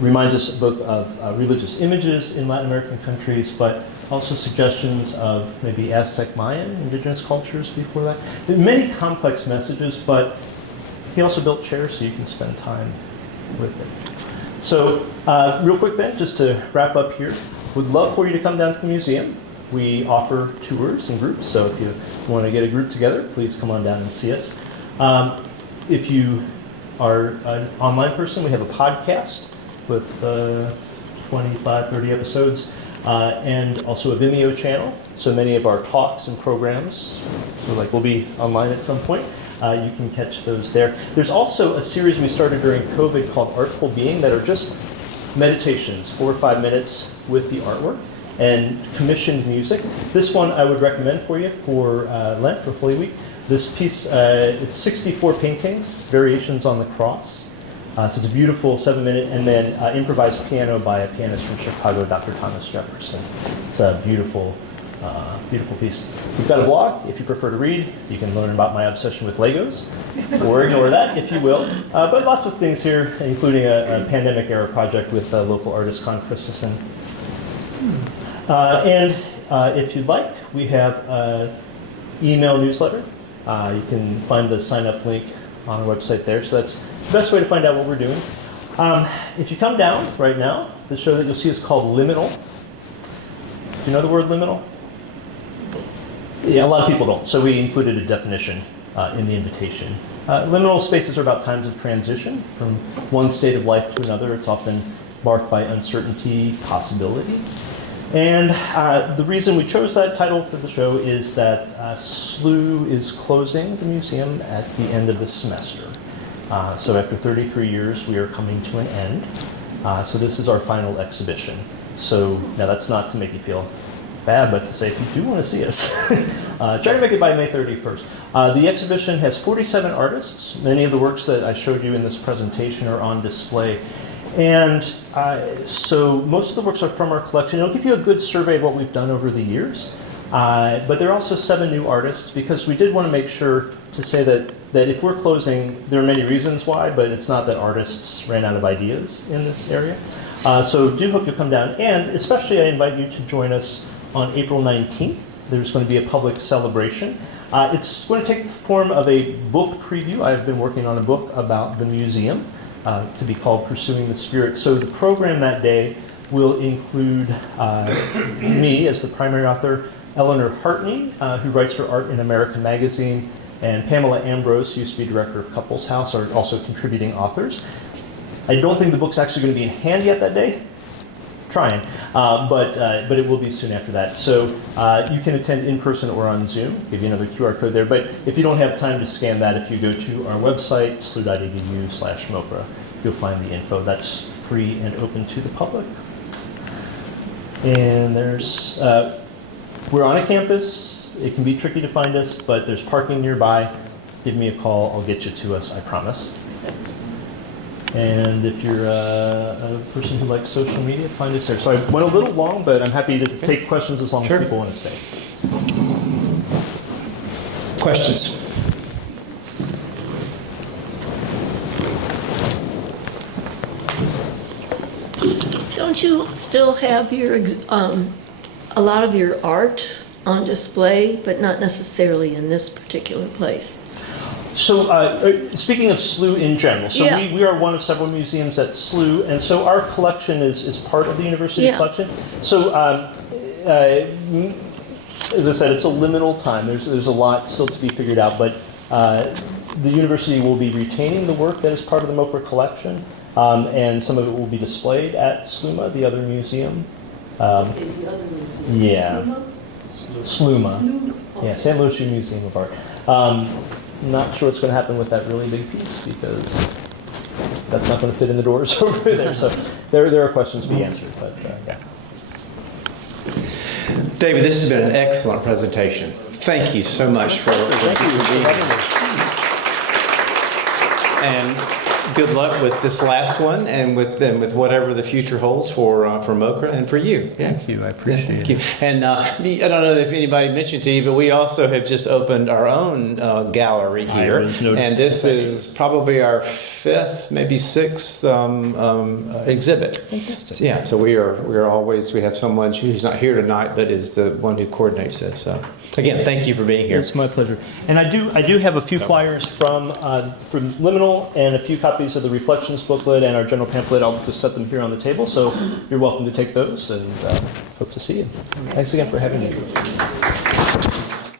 reminds us both of religious images in Latin American countries, but also suggestions of maybe Aztec, Mayan, indigenous cultures before that. There are many complex messages, but he also built chairs so you can spend time with it. So real quick then, just to wrap up here, would love for you to come down to the museum. We offer tours in groups, so if you want to get a group together, please come on down and see us. If you are an online person, we have a podcast with 25, 30 episodes, and also a Vimeo channel. So many of our talks and programs, so like we'll be online at some point. You can catch those there. There's also a series we started during COVID called Artful Being that are just meditations, 4 or 5 minutes with the artwork and commissioned music. This one I would recommend for you for Lent, for Holy Week. This piece, it's 64 paintings, variations on the cross. So it's a beautiful 7-minute, and then improvised piano by a pianist from Chicago, Dr. Thomas Jefferson. It's a beautiful, beautiful piece. We've got a blog. If you prefer to read, you can learn about my obsession with Legos, or ignore that if you will. But lots of things here, including a pandemic-era project with local artist Con Christensen. And if you'd like, we have an email newsletter. You can find the sign-up link on our website there. So that's the best way to find out what we're doing. If you come down right now, the show that you'll see is called Liminal. Do you know the word liminal? Yeah, a lot of people don't. So we included a definition in the invitation. Liminal spaces are about times of transition from one state of life to another. It's often marked by uncertainty, possibility. And the reason we chose that title for the show is that SLU is closing the museum at the end of this semester. So after 33 years, we are coming to an end. So this is our final exhibition. So now that's not to make you feel bad, but to say if you do want to see us, try to make it by May 31st. The exhibition has 47 artists. Many of the works that I showed you in this presentation are on display. And so most of the works are from our collection. It'll give you a good survey of what we've done over the years. But there are also 7 new artists because we did want to make sure to say that if we're closing, there are many reasons why, but it's not that artists ran out of ideas in this area. So do hope you'll come down. And especially I invite you to join us on April 19th. There's going to be a public celebration. It's going to take the form of a book preview. I've been working on a book about the museum to be called Pursuing the Spirit. So the program that day will include me as the primary author, Eleanor Hartney, who writes for Art in America magazine, and Pamela Ambrose, who used to be director of Couples House, are also contributing authors. I don't think the book's actually going to be in hand yet that day. Trying, but it will be soon after that. So you can attend in person or on Zoom. I'll give you another QR code there. But if you don't have time to scan that, if you go to our website, slu.edu/MOCRA, you'll find the info. That's free and open to the public. And there's, we're on a campus. It can be tricky to find us, but there's parking nearby. Give me a call. I'll get you to us, I promise. And if you're a person who likes social media, find us there. So I went a little long, but I'm happy to take questions as long as people want to stay. Questions? Don't you still have your a lot of your art on display, but not necessarily in this particular place? So speaking of SLU in general, so Yeah. we are one of several museums at SLU, and so our collection is part of the university Yeah. collection. So as I said, it's a liminal time. There's a lot still to be figured out, but the university will be retaining the work that is part of the MOCRA collection, and some of it will be displayed at SLUMA, the other museum. The other museum. Yeah. SLUMA. SLUMA. Yeah, San Luis Museum of Art. Not sure what's going to happen with that really big piece because that's not going to fit in the doors over there. So there are questions to be answered, but yeah. David, this has been an excellent presentation. Thank you so much for being here. And good luck with this last one and with whatever the future holds for MOCRA and for you. Yeah. Thank you, I appreciate Thank you. And I don't know if anybody mentioned to you, but we also have just opened our own gallery here. And this is probably our 5th, maybe 6th exhibit. Fantastic. Yeah, so we have someone who's not here tonight, but is the one who coordinates this. So again, thank you for being here. It's my pleasure. And I do have a few flyers from Liminal and a few copies of the Reflections booklet and our general pamphlet. I'll just set them here on the table, so you're welcome to take those, and hope to see you. Thanks again for having me.